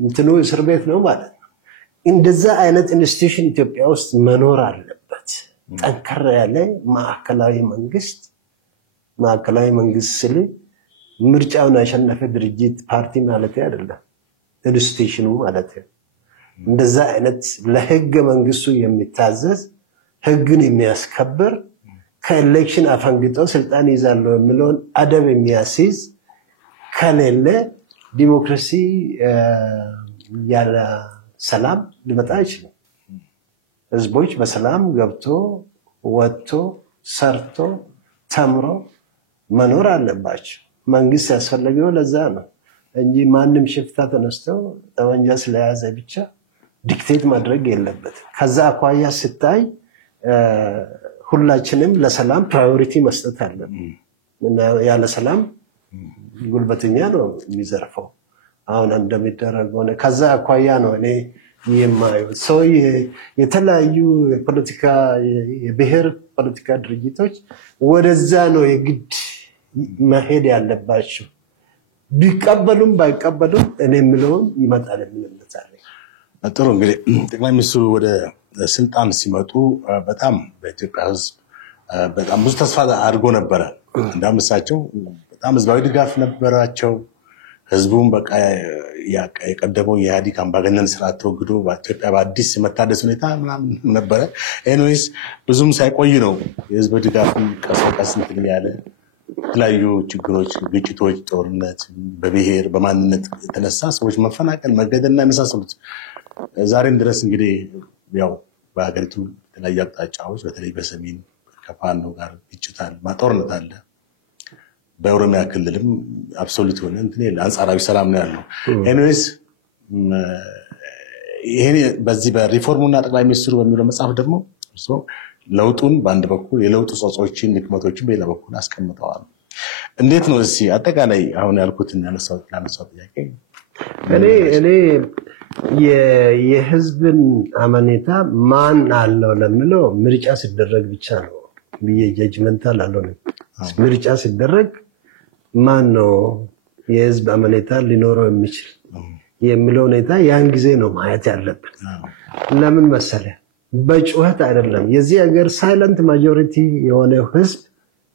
እንትኑ እስር ቤት ነው ማለት ነው። እንደዛ አይነት ኢንስቲትዩሽን ኢትዮጵያ ውስጥ መኖር አለበት። ጠንከር ያለ ማዕከላዊ መንግስት ስል ምርጫውን ያሸነፈ ድርጅት ፓርቲ ማለት አይደለም፣ ኢንስቲትዩሽኑ ማለት ነው። እንደዛ አይነት ለህገ መንግስቱ የሚታዘዝ ህግን የሚያስከብር ከኤሌክሽን አፈንግጦ ስልጣን ይዛለው የሚለውን አደብ የሚያስይዝ ከሌለ ዲሞክራሲ ያለ ሰላም ሊመጣ አይችልም። ህዝቦች በሰላም ገብቶ ወጥቶ ሰርቶ ተምሮ መኖር አለባቸው። መንግስት ያስፈልገው ለዛ ነው እንጂ ማንም ሽፍታ ተነስተው ጠመንጃ ስለያዘ ብቻ ዲክቴት ማድረግ የለበትም። ከዛ አኳያ ሲታይ ሁላችንም ለሰላም ፕራዮሪቲ መስጠት አለብን። ያለ ሰላም ጉልበተኛ ነው የሚዘርፈው አሁን እንደሚደረገው። ከዛ አኳያ ነው እኔ የማየው ሰው የተለያዩ የፖለቲካ የብሔር ፖለቲካ ድርጅቶች ወደዛ ነው የግድ መሄድ ያለባቸው። ቢቀበሉም ባይቀበሉም እኔ የምለውን ይመጣል የሚመጣል። ጥሩ እንግዲህ ጠቅላይ ሚኒስትሩ ወደ ስልጣን ሲመጡ በጣም በኢትዮጵያ ህዝብ በጣም ብዙ ተስፋ አድርጎ ነበረ። እንዳመሳቸው በጣም ህዝባዊ ድጋፍ ነበራቸው። ህዝቡም በቃ የቀደመው የኢህአዴግ አምባገነን ስርዓት ተወግዶ በኢትዮጵያ በአዲስ የመታደስ ሁኔታ ምናምን ነበረ። ኤኒዌይስ ብዙም ሳይቆይ ነው የህዝብ ድጋፍ ቀስ እንትን ያለ የተለያዩ ችግሮች፣ ግጭቶች፣ ጦርነት፣ በብሔር በማንነት የተነሳ ሰዎች መፈናቀል፣ መገደልና የመሳሰሉት ዛሬም ድረስ እንግዲህ ያው በሀገሪቱ የተለያዩ አቅጣጫዎች በተለይ በሰሜን ከፋኖ ጋር ግጭት አለ፣ ጦርነት አለ። በኦሮሚያ ክልልም አብሶሉት ሆነ እንትን አንጻራዊ ሰላም ነው ያለው። ኤኒዌይስ ይሄ በዚህ በሪፎርሙና ጠቅላይ ሚኒስትሩ በሚለው መጽሐፍ ደግሞ ለውጡን በአንድ በኩል የለውጡ ጾጾችን ድክመቶችን በሌላ በኩል አስቀምጠዋል። እንዴት ነው እስኪ አጠቃላይ አሁን ያልኩትን ያነሳው ጥያቄ እኔ የህዝብን አመኔታ ማን አለው ለምለው ምርጫ ሲደረግ ብቻ ነው ብዬ ጀጅመንታል አልሆነም። ምርጫ ሲደረግ ማን ነው የህዝብ አመኔታ ሊኖረው የሚችል የሚለው ሁኔታ ያን ጊዜ ነው ማየት ያለብን። ለምን መሰለ በጩኸት አይደለም። የዚህ ሀገር ሳይለንት ማጆሪቲ የሆነ ህዝብ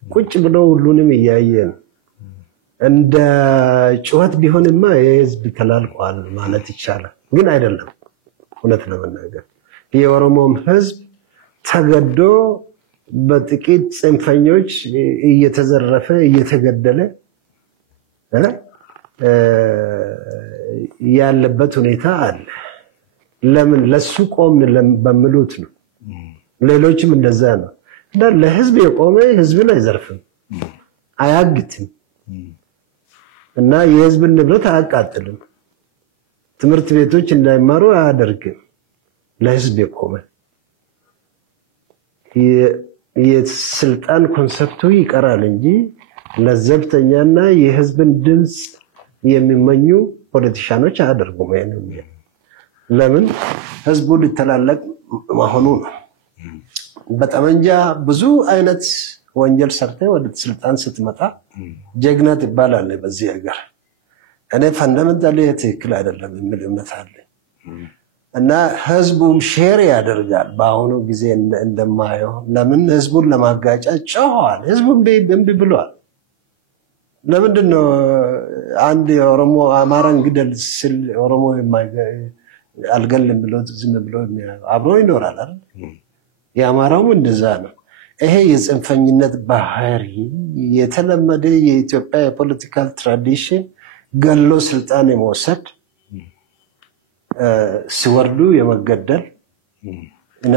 ቁጭ ብሎ ሁሉንም እያየ ነው። እንደ ጩኸት ቢሆንማ የህዝብ ተላልቋል ማለት ይቻላል፣ ግን አይደለም። እውነት ለመናገር የኦሮሞም ህዝብ ተገዶ በጥቂት ጽንፈኞች እየተዘረፈ እየተገደለ ያለበት ሁኔታ አለ። ለምን ለሱ ቆምን በሚሉት ነው። ሌሎችም እንደዛ ነው። እና ለህዝብ የቆመ ህዝብን አይዘርፍም፣ አያግትም እና የህዝብን ንብረት አያቃጥልም፣ ትምህርት ቤቶች እንዳይማሩ አያደርግም። ለህዝብ የቆመ የስልጣን ኮንሰፕቱ ይቀራል እንጂ ለዘብተኛና የህዝብን ድምጽ የሚመኙ ፖለቲሻኖች አያደርጉም። ለምን ህዝቡ ሊተላለቅ መሆኑ ነው። በጠመንጃ ብዙ አይነት ወንጀል ሰርተ ወደ ስልጣን ስትመጣ ጀግና ትባላለህ በዚህ ሀገር። እኔ ፈንዳሜንታሊ ትክክል አይደለም የሚል እምነት አለ እና ህዝቡም ሼር ያደርጋል። በአሁኑ ጊዜ እንደማየው ለምን ህዝቡን ለማጋጨት ጮኸዋል። ህዝቡን እምቢ ብሏል። ለምንድን ነው አንድ የኦሮሞ አማራን ግደል ሲል ኦሮሞ አልገልም ብሎ ዝም ብሎ አብሮ ይኖራል አይደል? የአማራውም እንደዛ ነው። ይሄ የጽንፈኝነት ባህሪ የተለመደ የኢትዮጵያ የፖለቲካል ትራዲሽን ገሎ ስልጣን የመውሰድ ሲወርዱ የመገደል እና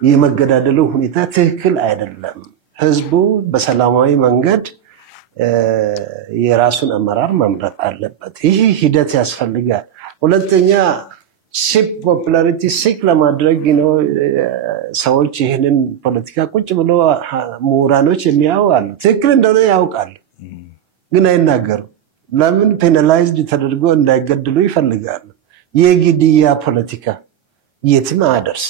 የመገዳደሉ ሁኔታ ትክክል አይደለም። ህዝቡ በሰላማዊ መንገድ የራሱን አመራር መምረጥ አለበት። ይህ ሂደት ያስፈልጋል። ሁለተኛ ቺፕ ፖፑላሪቲ ሲክ ለማድረግ ነው ሰዎች ይሄንን ፖለቲካ ቁጭ ብሎ ምሁራኖች የሚያውቃሉ። ትክክል እንደሆነ ያውቃሉ፣ ግን አይናገሩም። ለምን ፔናላይዝድ ተደርጎ እንዳይገድሉ ይፈልጋሉ። የግድያ ፖለቲካ የትም አያደርስ።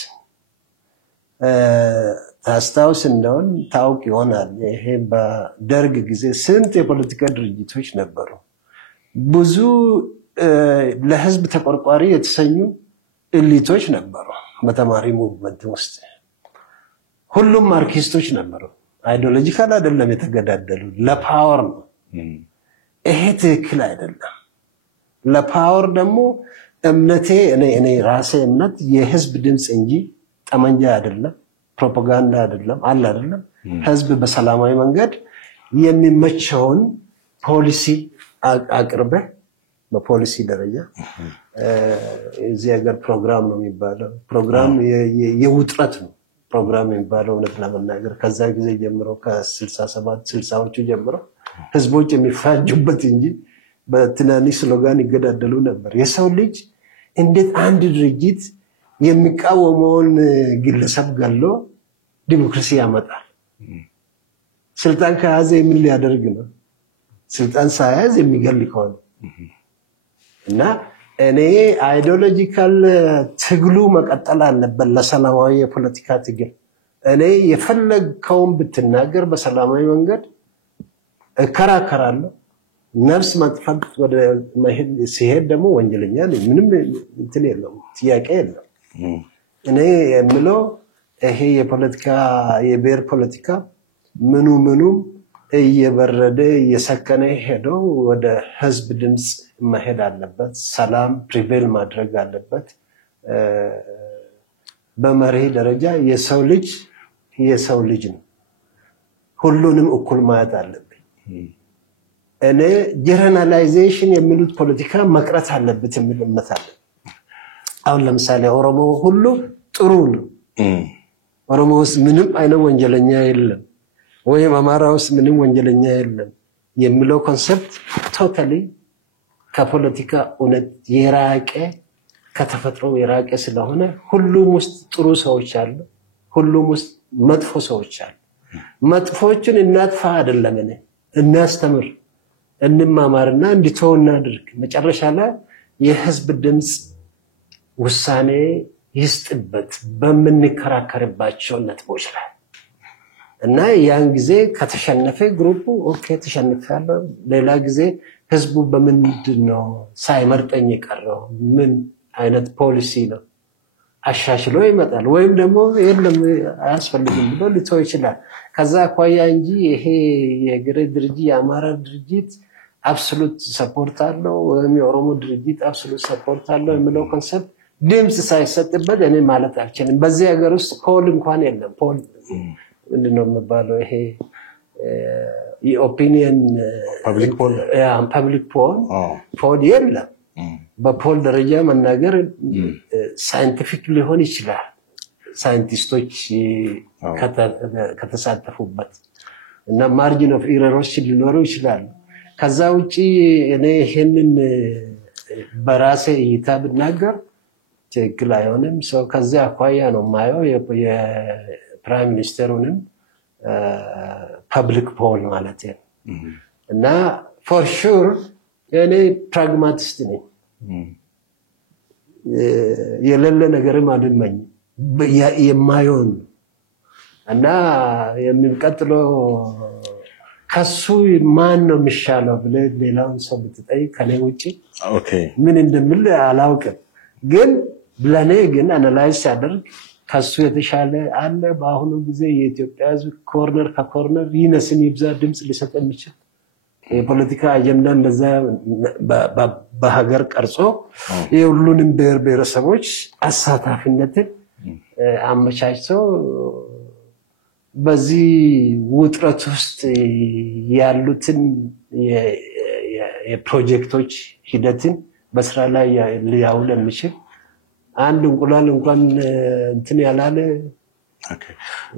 ታስታውስ እንደሆን ታውቅ ይሆናል። ይሄ በደርግ ጊዜ ስንት የፖለቲካ ድርጅቶች ነበሩ። ብዙ ለህዝብ ተቆርቋሪ የተሰኙ ኤሊቶች ነበሩ። በተማሪ ሙቭመንት ውስጥ ሁሉም ማርክሲስቶች ነበሩ። አይዲዮሎጂካል አይደለም የተገዳደሉ፣ ለፓወር ነው። ይሄ ትክክል አይደለም። ለፓወር ደግሞ እምነቴ እኔ ራሴ እምነት የህዝብ ድምጽ እንጂ ጠመንጃ አይደለም፣ ፕሮፓጋንዳ አይደለም። አለ አይደለም ህዝብ በሰላማዊ መንገድ የሚመቸውን ፖሊሲ አቅርበ በፖሊሲ ደረጃ እዚህ ሀገር ፕሮግራም ነው የሚባለው። ፕሮግራም የውጥረት ነው ፕሮግራም የሚባለው። እውነት ለመናገር ከዛ ጊዜ ጀምሮ ከ67 60ዎቹ ጀምሮ ህዝቦች የሚፋጁበት እንጂ በትናንሽ ስሎጋን ይገዳደሉ ነበር። የሰው ልጅ እንዴት አንድ ድርጅት የሚቃወመውን ግለሰብ ገሎ ዲሞክራሲ ያመጣል? ስልጣን ከያዘ ምን ሊያደርግ ነው? ስልጣን ሳያዝ የሚገል ከሆነ እና እኔ አይዲዮሎጂካል ትግሉ መቀጠል አለበት ለሰላማዊ የፖለቲካ ትግል። እኔ የፈለግከውን ብትናገር በሰላማዊ መንገድ እከራከራለሁ። ነፍስ ማጥፋት ወደ መሄድ ሲሄድ ደግሞ ወንጀለኛ ነኝ። ምንም እንትን የለውም፣ ጥያቄ የለም። እኔ የምለው ይሄ የፖለቲካ የብሔር ፖለቲካ ምኑም እየበረደ እየሰከነ ሄዶ ወደ ህዝብ ድምጽ መሄድ አለበት። ሰላም ፕሪቬል ማድረግ አለበት። በመርህ ደረጃ የሰው ልጅ ነው። ሁሉንም እኩል ማየት አለብን። እኔ ጀነራላይዜሽን የሚሉት ፖለቲካ መቅረት አለበት የሚል እምነት አለ። አሁን ለምሳሌ ኦሮሞ ሁሉ ጥሩ ነው፣ ኦሮሞ ውስጥ ምንም አይነት ወንጀለኛ የለም፣ ወይም አማራ ውስጥ ምንም ወንጀለኛ የለም የሚለው ኮንሰፕት ቶታሊ ከፖለቲካ እውነት የራቀ ከተፈጥሮ የራቀ ስለሆነ ሁሉም ውስጥ ጥሩ ሰዎች አሉ፣ ሁሉም ውስጥ መጥፎ ሰዎች አሉ። መጥፎችን እናጥፋ አይደለም እኔ እናስተምር፣ እንማማርና እንዲተው እናድርግ። መጨረሻ ላይ የህዝብ ድምፅ ውሳኔ ይስጥበት በምንከራከርባቸው ነጥቦች ላይ እና ያን ጊዜ ከተሸነፈ ግሩፑ ኦኬ ተሸንፈያለሁ፣ ሌላ ጊዜ ህዝቡ በምንድን ነው ሳይመርጠኝ የቀረው ምን አይነት ፖሊሲ ነው አሻሽሎ ይመጣል፣ ወይም ደግሞ የለም አያስፈልግም ብሎ ሊተው ይችላል። ከዛ አኳያ እንጂ ይሄ የግሬ ድርጅት የአማራ ድርጅት አብሶሉት ሰፖርት አለው ወይም የኦሮሞ ድርጅት አብሶሉት ሰፖርት አለው የሚለው ኮንሰፕት ድምፅ ሳይሰጥበት እኔ ማለት አልችልም። በዚህ ሀገር ውስጥ ፖል እንኳን የለም። ፖል ምንድነው የሚባለው? ይሄ የኦፒኒየን ፐብሊክ ፖል የለም። በፖል ደረጃ መናገር ሳይንቲፊክ ሊሆን ይችላል ሳይንቲስቶች ከተሳተፉበት እና ማርጂን ኦፍ ኢረሮች ሊኖሩ ይችላል። ከዛ ውጪ እኔ ይሄንን በራሴ እይታ ብናገር ትክክል አይሆንም። ሰው ከዚያ አኳያ ነው የማየው የፕራይም ሚኒስተሩንም ፐብሊክ ፖል ማለት ነው። እና ፎር ሹር እኔ ፕራግማቲስት ነኝ። የሌለ ነገርም አልመኝ የማይሆን እና የሚቀጥለው ከሱ ማን ነው የሚሻለው ብለህ ሌላውን ሰው ብትጠይቅ ከኔ ውጪ ምን እንደምል አላውቅም። ግን ለኔ ግን አናላይዝ ሲያደርግ ከሱ የተሻለ አለ በአሁኑ ጊዜ የኢትዮጵያ ሕዝብ ኮርነር ከኮርነር ይነስም ይብዛ ድምፅ ሊሰጥ የሚችል የፖለቲካ አጀንዳ እንደዛ በሀገር ቀርጾ የሁሉንም ብሔር ብሔረሰቦች አሳታፊነትን አመቻችቶ በዚህ ውጥረት ውስጥ ያሉትን የፕሮጀክቶች ሂደትን በስራ ላይ ሊያውል የሚችል አንድ እንቁላል እንኳን እንትን ያላለ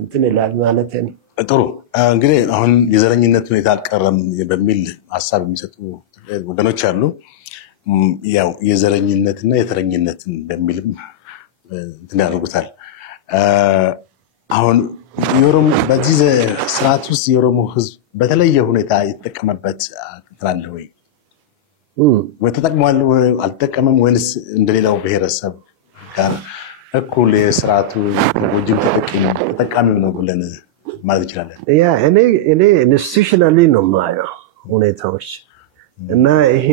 እንትን ይላል ማለት ነው። ጥሩ እንግዲህ አሁን የዘረኝነት ሁኔታ አልቀረም በሚል ሐሳብ የሚሰጡ ወገኖች አሉ። ያው የዘረኝነትና የተረኝነትን በሚልም እንትን ያደርጉታል። አሁን የኦሮሞ በዚህ ስርዓት ውስጥ የኦሮሞ ህዝብ በተለየ ሁኔታ የተጠቀመበት ትላለ ወይ? ወይ ተጠቅሟል አልተጠቀመም ወይስ እንደሌላው ብሔረሰብ ጋር እኩል የስርዓቱ ወጅብ ተጠቃሚ ነው ብለን ማለት ይችላል? ያ እኔ ኢንስቲትዩሽናሊ ነው ማየው ሁኔታዎች እና ይሄ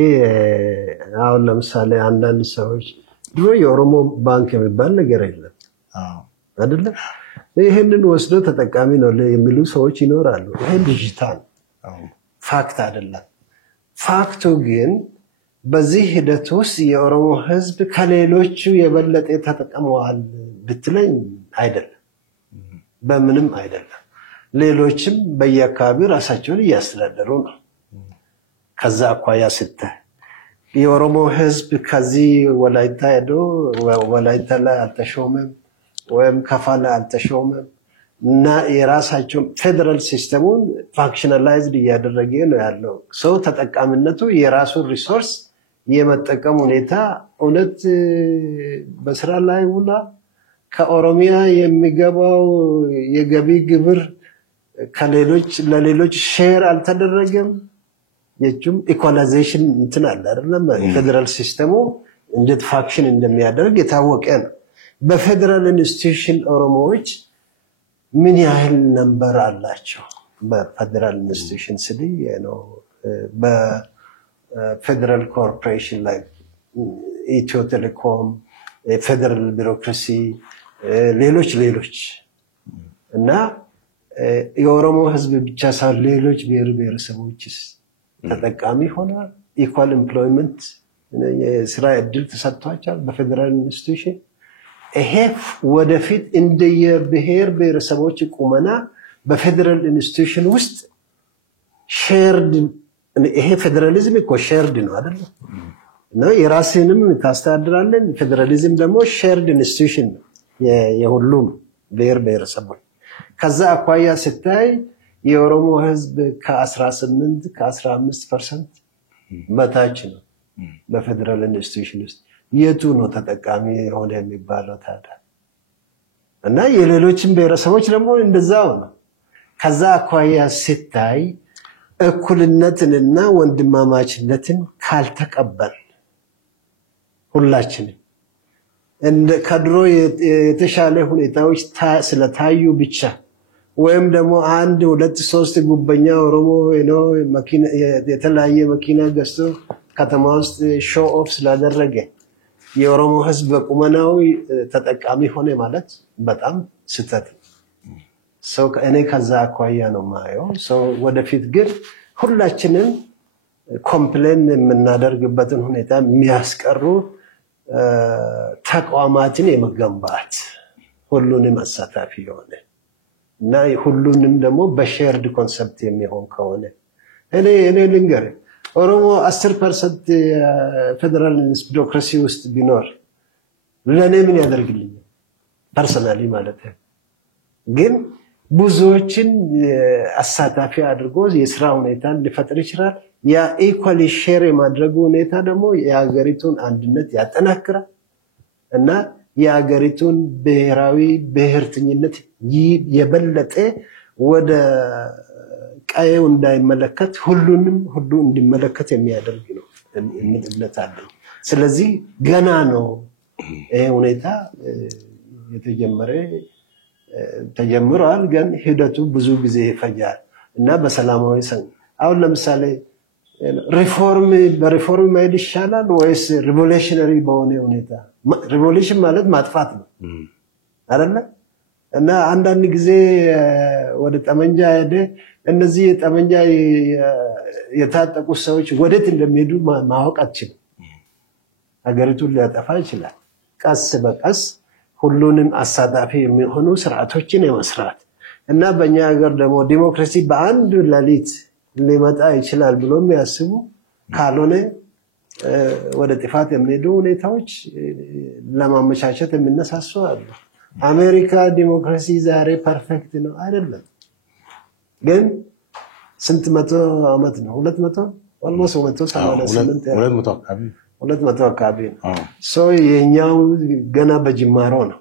አሁን ለምሳሌ አንዳንድ ሰዎች ድሮ የኦሮሞ ባንክ የሚባል ነገር የለም አይደለ? ይሄንን ወስዶ ተጠቃሚ ነው የሚሉ ሰዎች ይኖራሉ። ይሄ ዲጂታል ፋክት አይደለም። ፋክቱ ግን በዚህ ሂደት ውስጥ የኦሮሞ ህዝብ ከሌሎቹ የበለጠ ተጠቅመዋል ብትለኝ አይደለም፣ በምንም አይደለም። ሌሎችም በየአካባቢው ራሳቸውን እያስተዳደሩ ነው። ከዛ አኳያ ስታይ የኦሮሞ ህዝብ ከዚህ ወላይታ ሄዶ ወላይታ ላይ አልተሾመም ወይም ከፋ ላይ አልተሾመም እና የራሳቸው ፌደራል ሲስተሙን ፋንክሽናላይዝድ እያደረገ ነው ያለው። ሰው ተጠቃሚነቱ የራሱን ሪሶርስ የመጠቀም ሁኔታ እውነት በስራ ላይ ውላ ከኦሮሚያ የሚገባው የገቢ ግብር ከሌሎች ለሌሎች ሼር አልተደረገም። የጁም ኢኳላይዜሽን እንትን አለ አይደለም? ፌደራል ሲስተሙ እንዴት ፋንክሽን እንደሚያደርግ የታወቀ ነው። በፌደራል ኢንስቲትዩሽን ኦሮሞዎች ምን ያህል ነምበር አላቸው? በፌደራል ኢንስቲትዩሽን ስል ነው በፌደራል ኮርፖሬሽን ላይ ኢትዮ ቴሌኮም፣ ፌደራል ቢሮክራሲ፣ ሌሎች እና የኦሮሞ ህዝብ ብቻ ሳይሆን ሌሎች ብሔር ብሔረሰቦችስ ተጠቃሚ ሆነዋል። ኢኳል ኤምፕሎይመንት የስራ እድል ተሰጥቷቸዋል በፌደራል ኢንስቲትዩሽን። ይሄ ወደፊት እንደየብሔር ብሔረሰቦች ቁመና በፌደራል ኢንስቲትዩሽን ውስጥ ሼርድ ይሄ ፌደራሊዝም እኮ ሼርድ ነው አይደል? ነው የራስንም ታስተዳድራለን። ፌደራሊዝም ደግሞ ሼርድ ኢንስቲትዩሽን ነው የሁሉም ብሔር ብሔረሰቦች። ከዛ አኳያ ስታይ የኦሮሞ ህዝብ ከ18 ከ15% በታች ነው በፌደራል ኢንስቲትዩሽን ውስጥ። የቱ ነው ተጠቃሚ የሆነ የሚባለው ታዲያ? እና የሌሎችን ብሔረሰቦች ደግሞ እንደዛው ነው። ከዛ አኳያ ሲታይ እኩልነትንና ወንድማማችነትን ካልተቀበል ሁላችንም ከድሮ የተሻለ ሁኔታዎች ስለታዩ ብቻ ወይም ደግሞ 1 2 3 ጉበኛ ኦሮሞ ነው የተለያየ መኪና ገዝቶ ከተማ ውስጥ ሾው ኦፍ ስላደረገ የኦሮሞ ህዝብ በቁመናው ተጠቃሚ ሆነ ማለት በጣም ስህተት ነው። እኔ ከዛ አኳያ ነው ማየው። ወደፊት ግን ሁላችንም ኮምፕሌን የምናደርግበትን ሁኔታ የሚያስቀሩ ተቋማትን የመገንባት ሁሉንም አሳታፊ የሆነ እና ሁሉንም ደግሞ በሼርድ ኮንሰፕት የሚሆን ከሆነ እኔ ልንገር ኦሮሞ 10% ፌደራል ቢሮክራሲ ውስጥ ቢኖር ለኔ ምን ያደርግልኛል ፐርሰናሊ ማለት ነው። ግን ብዙዎችን አሳታፊ አድርጎ የስራ ሁኔታን ሊፈጥር ይችላል። ያ ኢኳሊ ሼር የማድረጉ ሁኔታ ደግሞ የሀገሪቱን አንድነት ያጠናክራል እና የሀገሪቱን ብሔራዊ ብሔርተኝነት የበለጠ ወደ ቀየው እንዳይመለከት ሁሉንም ሁሉ እንዲመለከት የሚያደርግ ነው እምነት አለኝ። ስለዚህ ገና ነው ይሄ ሁኔታ ተጀምሯል፣ ግን ሂደቱ ብዙ ጊዜ ይፈጃል እና በሰላማዊ አሁን ለምሳሌ በሪፎርም መሄድ ይሻላል ወይስ ሪቮሉሽነሪ በሆነ ሁኔታ? ሪቮሉሽን ማለት ማጥፋት ነው አይደለ? እና አንዳንድ ጊዜ ወደ ጠመንጃ ሄደ እነዚህ ጠመንጃ የታጠቁ ሰዎች ወዴት እንደሚሄዱ ማወቅ አትችልም። ሀገሪቱን ሊያጠፋ ይችላል። ቀስ በቀስ ሁሉንም አሳታፊ የሚሆኑ ስርዓቶችን የመስራት እና በእኛ ሀገር ደግሞ ዲሞክራሲ በአንድ ሌሊት ሊመጣ ይችላል ብሎ የሚያስቡ ካልሆነ ወደ ጥፋት የሚሄዱ ሁኔታዎች ለማመቻቸት የሚነሳሱ አሉ። አሜሪካ ዲሞክራሲ ዛሬ ፐርፌክት ነው አይደለም፣ ግን ስንት መቶ ዓመት ነው? 200 ኦልሞስት 200 አካባቢ ነው። የኛው ገና በጅማሮ ነው።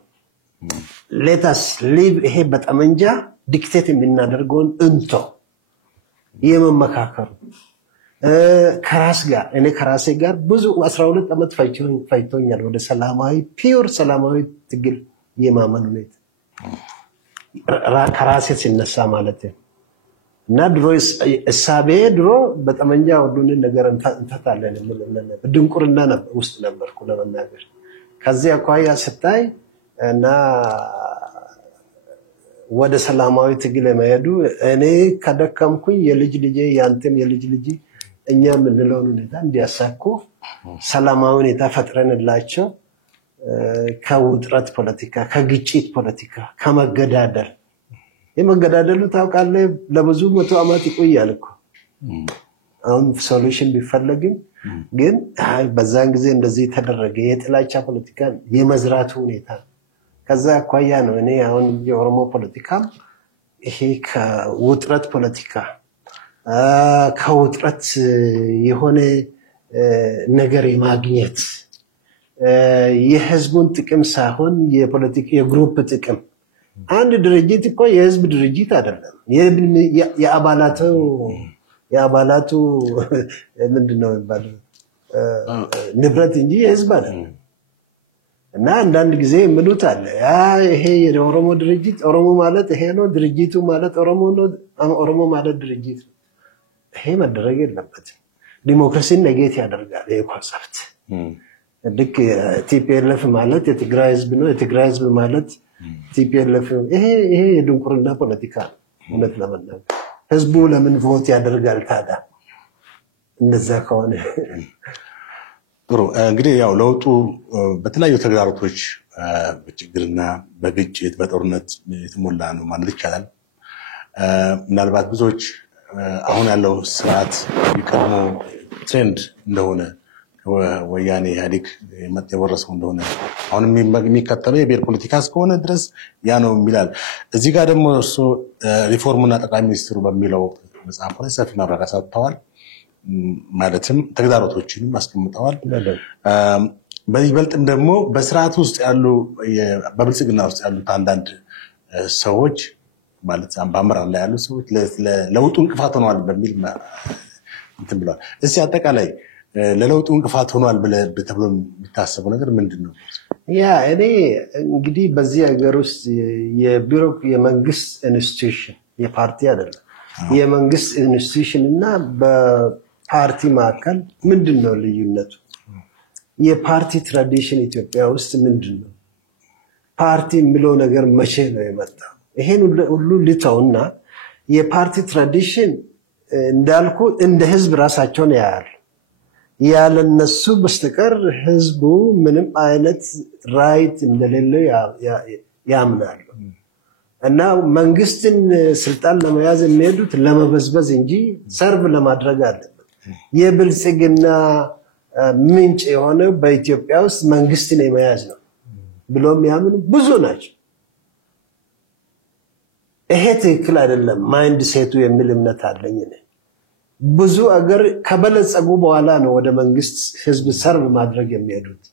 ሌታስ ሊቭ ይሄ በጠመንጃ ዲክቴት የምናደርገውን እንቶ የመመካከሩ ከራስ ጋር እኔ ከራሴ ጋር ብዙ 12 ዓመት ፈጅቶኛል ወደ ሰላማዊ ፒውር ሰላማዊ ትግል የማመን ሁኔታ ከራሴ ሲነሳ ማለት ነው። እና ድሮ እሳቤ ድሮ በጠመንጃ ሁሉን ነገር እንተታለን ድንቁርና ውስጥ ነበርኩ ለመናገር። ከዚህ አኳያ ስታይ እና ወደ ሰላማዊ ትግል መሄዱ እኔ ከደከምኩኝ የልጅ ልጄ ያንተም የልጅ ልጅ እኛ የምንለውን ሁኔታ እንዲያሳኩ ሰላማዊ ሁኔታ ፈጥረንላቸው ከውጥረት ፖለቲካ፣ ከግጭት ፖለቲካ፣ ከመገዳደል የመገዳደሉ ታውቃለህ ለብዙ መቶ ዓመት ይቆያል እኮ አሁን ሶሉሽን ቢፈለግም ግን በዛን ጊዜ እንደዚህ ተደረገ የጥላቻ ፖለቲካ የመዝራቱ ሁኔታ ከዛ አኳያ ነው እኔ አሁን የኦሮሞ ፖለቲካ ይሄ ከውጥረት ፖለቲካ ከውጥረት የሆነ ነገር የማግኘት የህዝቡን ጥቅም ሳይሆን የፖለቲካ የግሩፕ ጥቅም አንድ ድርጅት እኮ የህዝብ ድርጅት አይደለም የአባላቱ ምንድነው የሚባለው ንብረት እንጂ የህዝብ አይደለም። እና አንዳንድ ጊዜ ምሉት አለ ይሄ የኦሮሞ ድርጅት ኦሮሞ ማለት ይሄ ነው ድርጅቱ ማለት ኦሮሞ ነው ኦሮሞ ማለት ድርጅት ይሄ መደረግ የለበትም። ዲሞክራሲን ነጌት ያደርጋል ይሄ ኮንሰፕት። ልክ ቲፒኤልኤፍ ማለት የትግራይ ህዝብ ነው የትግራይ ህዝብ ማለት ቲፒኤልኤፍ ይሄ የድንቁርና ፖለቲካ ነው። እውነት ለመናገር ህዝቡ ለምን ቮት ያደርጋል ታዲያ እንደዛ ከሆነ? ጥሩ እንግዲህ ያው ለውጡ በተለያዩ ተግዳሮቶች በችግርና በግጭት በጦርነት የተሞላ ነው ማለት ይቻላል። ምናልባት ብዙዎች አሁን ያለው ስርዓት የቀድሞ ትሬንድ እንደሆነ ወያኔ ኢህአዴግ የወረሰው እንደሆነ አሁን የሚከተለው የብሔር ፖለቲካ እስከሆነ ድረስ ያ ነው የሚላል። እዚህ ጋር ደግሞ እርሱ ሪፎርሙና ጠቅላይ ሚኒስትሩ በሚለው መጽሐፍ ላይ ሰፊ ማብራሪያ ሰጥተዋል። ማለትም ተግዳሮቶችንም አስቀምጠዋል። በይበልጥም ደግሞ በስርዓት ውስጥ ያሉ በብልጽግና ውስጥ ያሉት አንዳንድ ሰዎች ማለት በአመራር ላይ ያሉ ሰዎች ለለውጡ እንቅፋት ሆነዋል በሚል እንትን ብለዋል። እስኪ አጠቃላይ ለለውጡ እንቅፋት ሆኗል ተብሎ የሚታሰበው ነገር ምንድን ነው? ያ እኔ እንግዲህ በዚህ ሀገር ውስጥ የመንግስት ኢንስቲትዩሽን የፓርቲ አይደለም የመንግስት ኢንስቲትዩሽን እና በፓርቲ መካከል ምንድን ነው ልዩነቱ? የፓርቲ ትራዲሽን ኢትዮጵያ ውስጥ ምንድን ነው? ፓርቲ የሚለው ነገር መቼ ነው የመጣው? ይሄን ሁሉ ልተውና የፓርቲ ትራዲሽን እንዳልኩ እንደ ህዝብ ራሳቸውን ያያል። ያለነሱ በስተቀር ህዝቡ ምንም አይነት ራይት እንደሌለው ያምናሉ። እና መንግስትን ስልጣን ለመያዝ የሚሄዱት ለመበዝበዝ እንጂ ሰርቭ ለማድረግ አይደለም። የብልጽግና ምንጭ የሆነው በኢትዮጵያ ውስጥ መንግስትን የመያዝ ነው ብሎ የሚያምኑ ብዙ ናቸው። ይሄ ትክክል አይደለም ማይንድ ሴቱ የሚል እምነት አለኝ እኔ። ብዙ አገር ከበለጸጉ በኋላ ነው ወደ መንግስት ህዝብ ሰርቭ ማድረግ የሚሄዱት።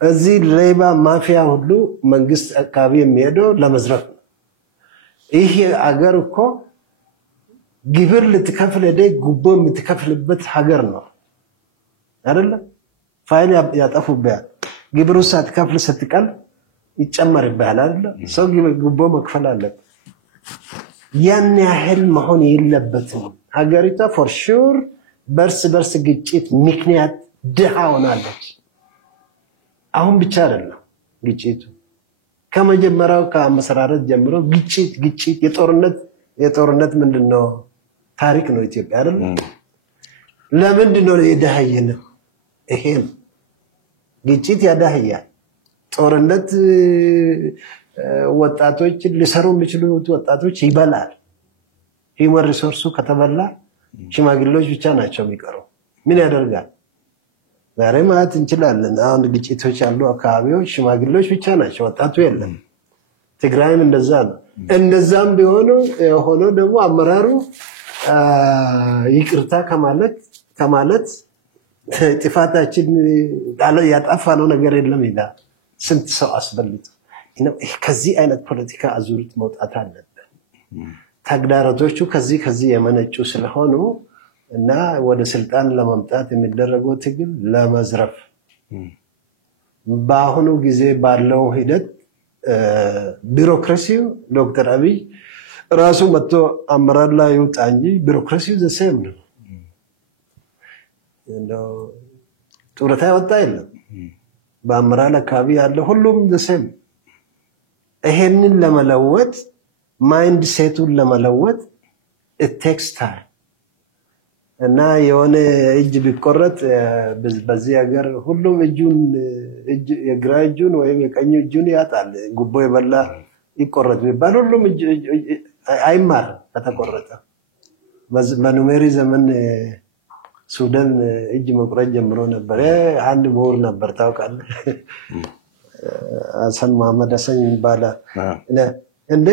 እዚህ ሌባ ማፊያ ሁሉ መንግስት አካባቢ የሚሄደው ለመዝረፍ ነው። ይሄ አገር እኮ ግብር ልትከፍል ጉቦ የምትከፍልበት ሀገር ነው አይደለ? ፋይል ያጠፉብሃል። ግብሩ ሳትከፍል ስትቀር ይጨመርብሃል አይደለ? ሰው ጉቦ መክፈል አለበት። ያን ያህል መሆን የለበትም። ሀገሪቷ ፎር ሹር በርስ ግጭት ምክንያት ድሃ ሆናለች። አሁን ብቻ አይደለም ግጭቱ፣ ከመጀመሪያው ከመሰራረት ጀምሮ ግጭት የጦርነት ምንድነው ታሪክ ነው ኢትዮጵያ አይደል? ለምንድነው የደሃየነው? ይሄም ግጭት ያዳህያል። ጦርነት ወጣቶች ሊሰሩ የሚችሉት ወጣቶች ይበላል። ሂውመን ሪሶርሱ ከተበላ ሽማግሌዎች ብቻ ናቸው የሚቀረው። ምን ያደርጋል? ዛሬ ማለት እንችላለን አሁን ግጭቶች ያሉ አካባቢዎች ሽማግሌዎች ብቻ ናቸው፣ ወጣቱ የለም። ትግራይም እንደዛ ነው። እንደዛም ሆኖ ደግሞ አመራሩ ይቅርታ ከማለት ጥፋታችን ያጠፋነው ነገር የለም ይላል። ስንት ሰው አስበልጦ ከዚህ አይነት ፖለቲካ አዙሪት መውጣት አለብን። ተግዳሮቶቹ ከዚህ የመነጩ ስለሆኑ እና ወደ ስልጣን ለመምጣት የሚደረገው ትግል ለመዝረፍ በአሁኑ ጊዜ ባለው ሂደት ቢሮክራሲው ዶክተር አብይ ራሱ መጥቶ አመራር ላይ ይውጣ እንጂ ቢሮክራሲው ዘሴም ነው። ጡረታ ያወጣ የለም። በአመራር አካባቢ ያለ ሁሉም ዘሴም። ይሄንን ለመለወጥ ማይንድ ሴቱን ለመለወጥ it takes time እና የሆነ እጅ ቢቆረጥ በዚህ ሀገር ሁሉም የግራ እጁን ወይም የቀኝ እጁን ያጣል። ጉቦ የበላ ይቆረጥ ቢባል ሁሉም አይማር ከተቆረጠ። በኑሜሪ ዘመን ሱዳን እጅ መቁረጥ ጀምሮ ነበር። አንድ ምሁር ነበር ታውቃለህ፣ ሐሰን መሐመድ ሐሰን ይባላል። እንደ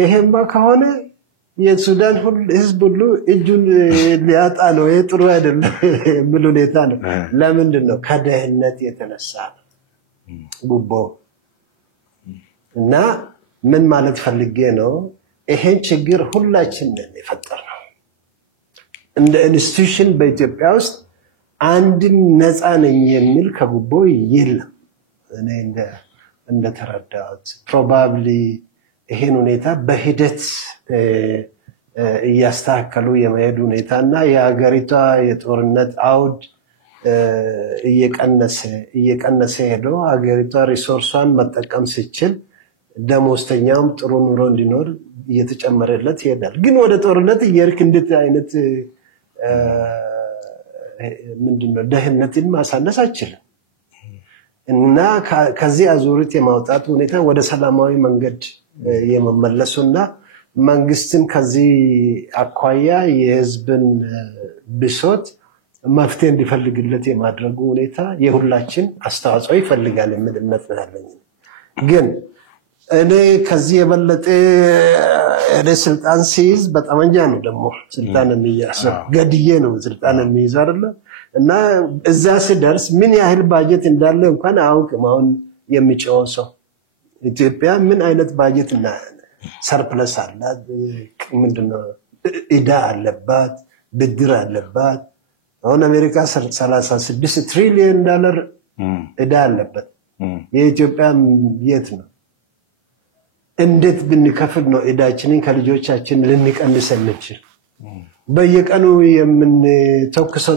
ይሄማ ከሆነ የሱዳን ህዝብ ሁሉ እጁን ሊያጣ ነው። ይሄ ጥሩ አይደለም የሚል ሁኔታ ነው። ለምንድን ነው? ከደህንነት የተነሳ ጉቦ። እና ምን ማለት ፈልጌ ነው? ይሄን ችግር ሁላችንን የፈጠርነው እንደ ኢንስቲትዩሽን በኢትዮጵያ ውስጥ አንድም ነፃ ነኝ የሚል ከጉቦ የለም። እኔ እንደተረዳሁት ፕሮባብሊ ይሄን ሁኔታ በሂደት እያስተካከሉ የመሄድ ሁኔታና የሀገሪቷ የጦርነት አውድ እየቀነሰ ሄዶ ሀገሪቷ ሪሶርሷን መጠቀም ሲችል ደሞዝተኛውም ጥሩ ኑሮ እንዲኖር እየተጨመረለት ይሄዳል። ግን ወደ ጦርነት እየሄድክ እንዴት አይነት ምንድነው ደህንነትን ማሳነስ አይችልም። እና ከዚህ አዙሪት የማውጣት ሁኔታ ወደ ሰላማዊ መንገድ የመመለሱና መንግስትን ከዚህ አኳያ የህዝብን ብሶት መፍትሄ እንዲፈልግለት የማድረጉ ሁኔታ የሁላችን አስተዋጽኦ ይፈልጋል የሚል እምነት አለኝ። ግን እኔ ከዚህ የበለጠ ስልጣን ሲይዝ በጠመንጃ ነው ደግሞ ስልጣን የሚያዘው። ገድዬ ነው ስልጣን የሚይዝ አይደለ? እና እዛ ሲደርስ ምን ያህል ባጀት እንዳለ እንኳን አያውቅም። አሁን የሚጨው ሰው ኢትዮጵያ ምን አይነት ባጀት እና ሰርፕለስ አላት፣ ምንድነው ዕዳ አለባት፣ ብድር አለባት። አሁን አሜሪካ 36 ትሪሊዮን ዶላር ዕዳ አለበት። የኢትዮጵያ የት ነው? እንዴት ብንከፍል ነው ዕዳችንን ከልጆቻችን ልንቀንስ የምንችል? በየቀኑ የምንተኩሰው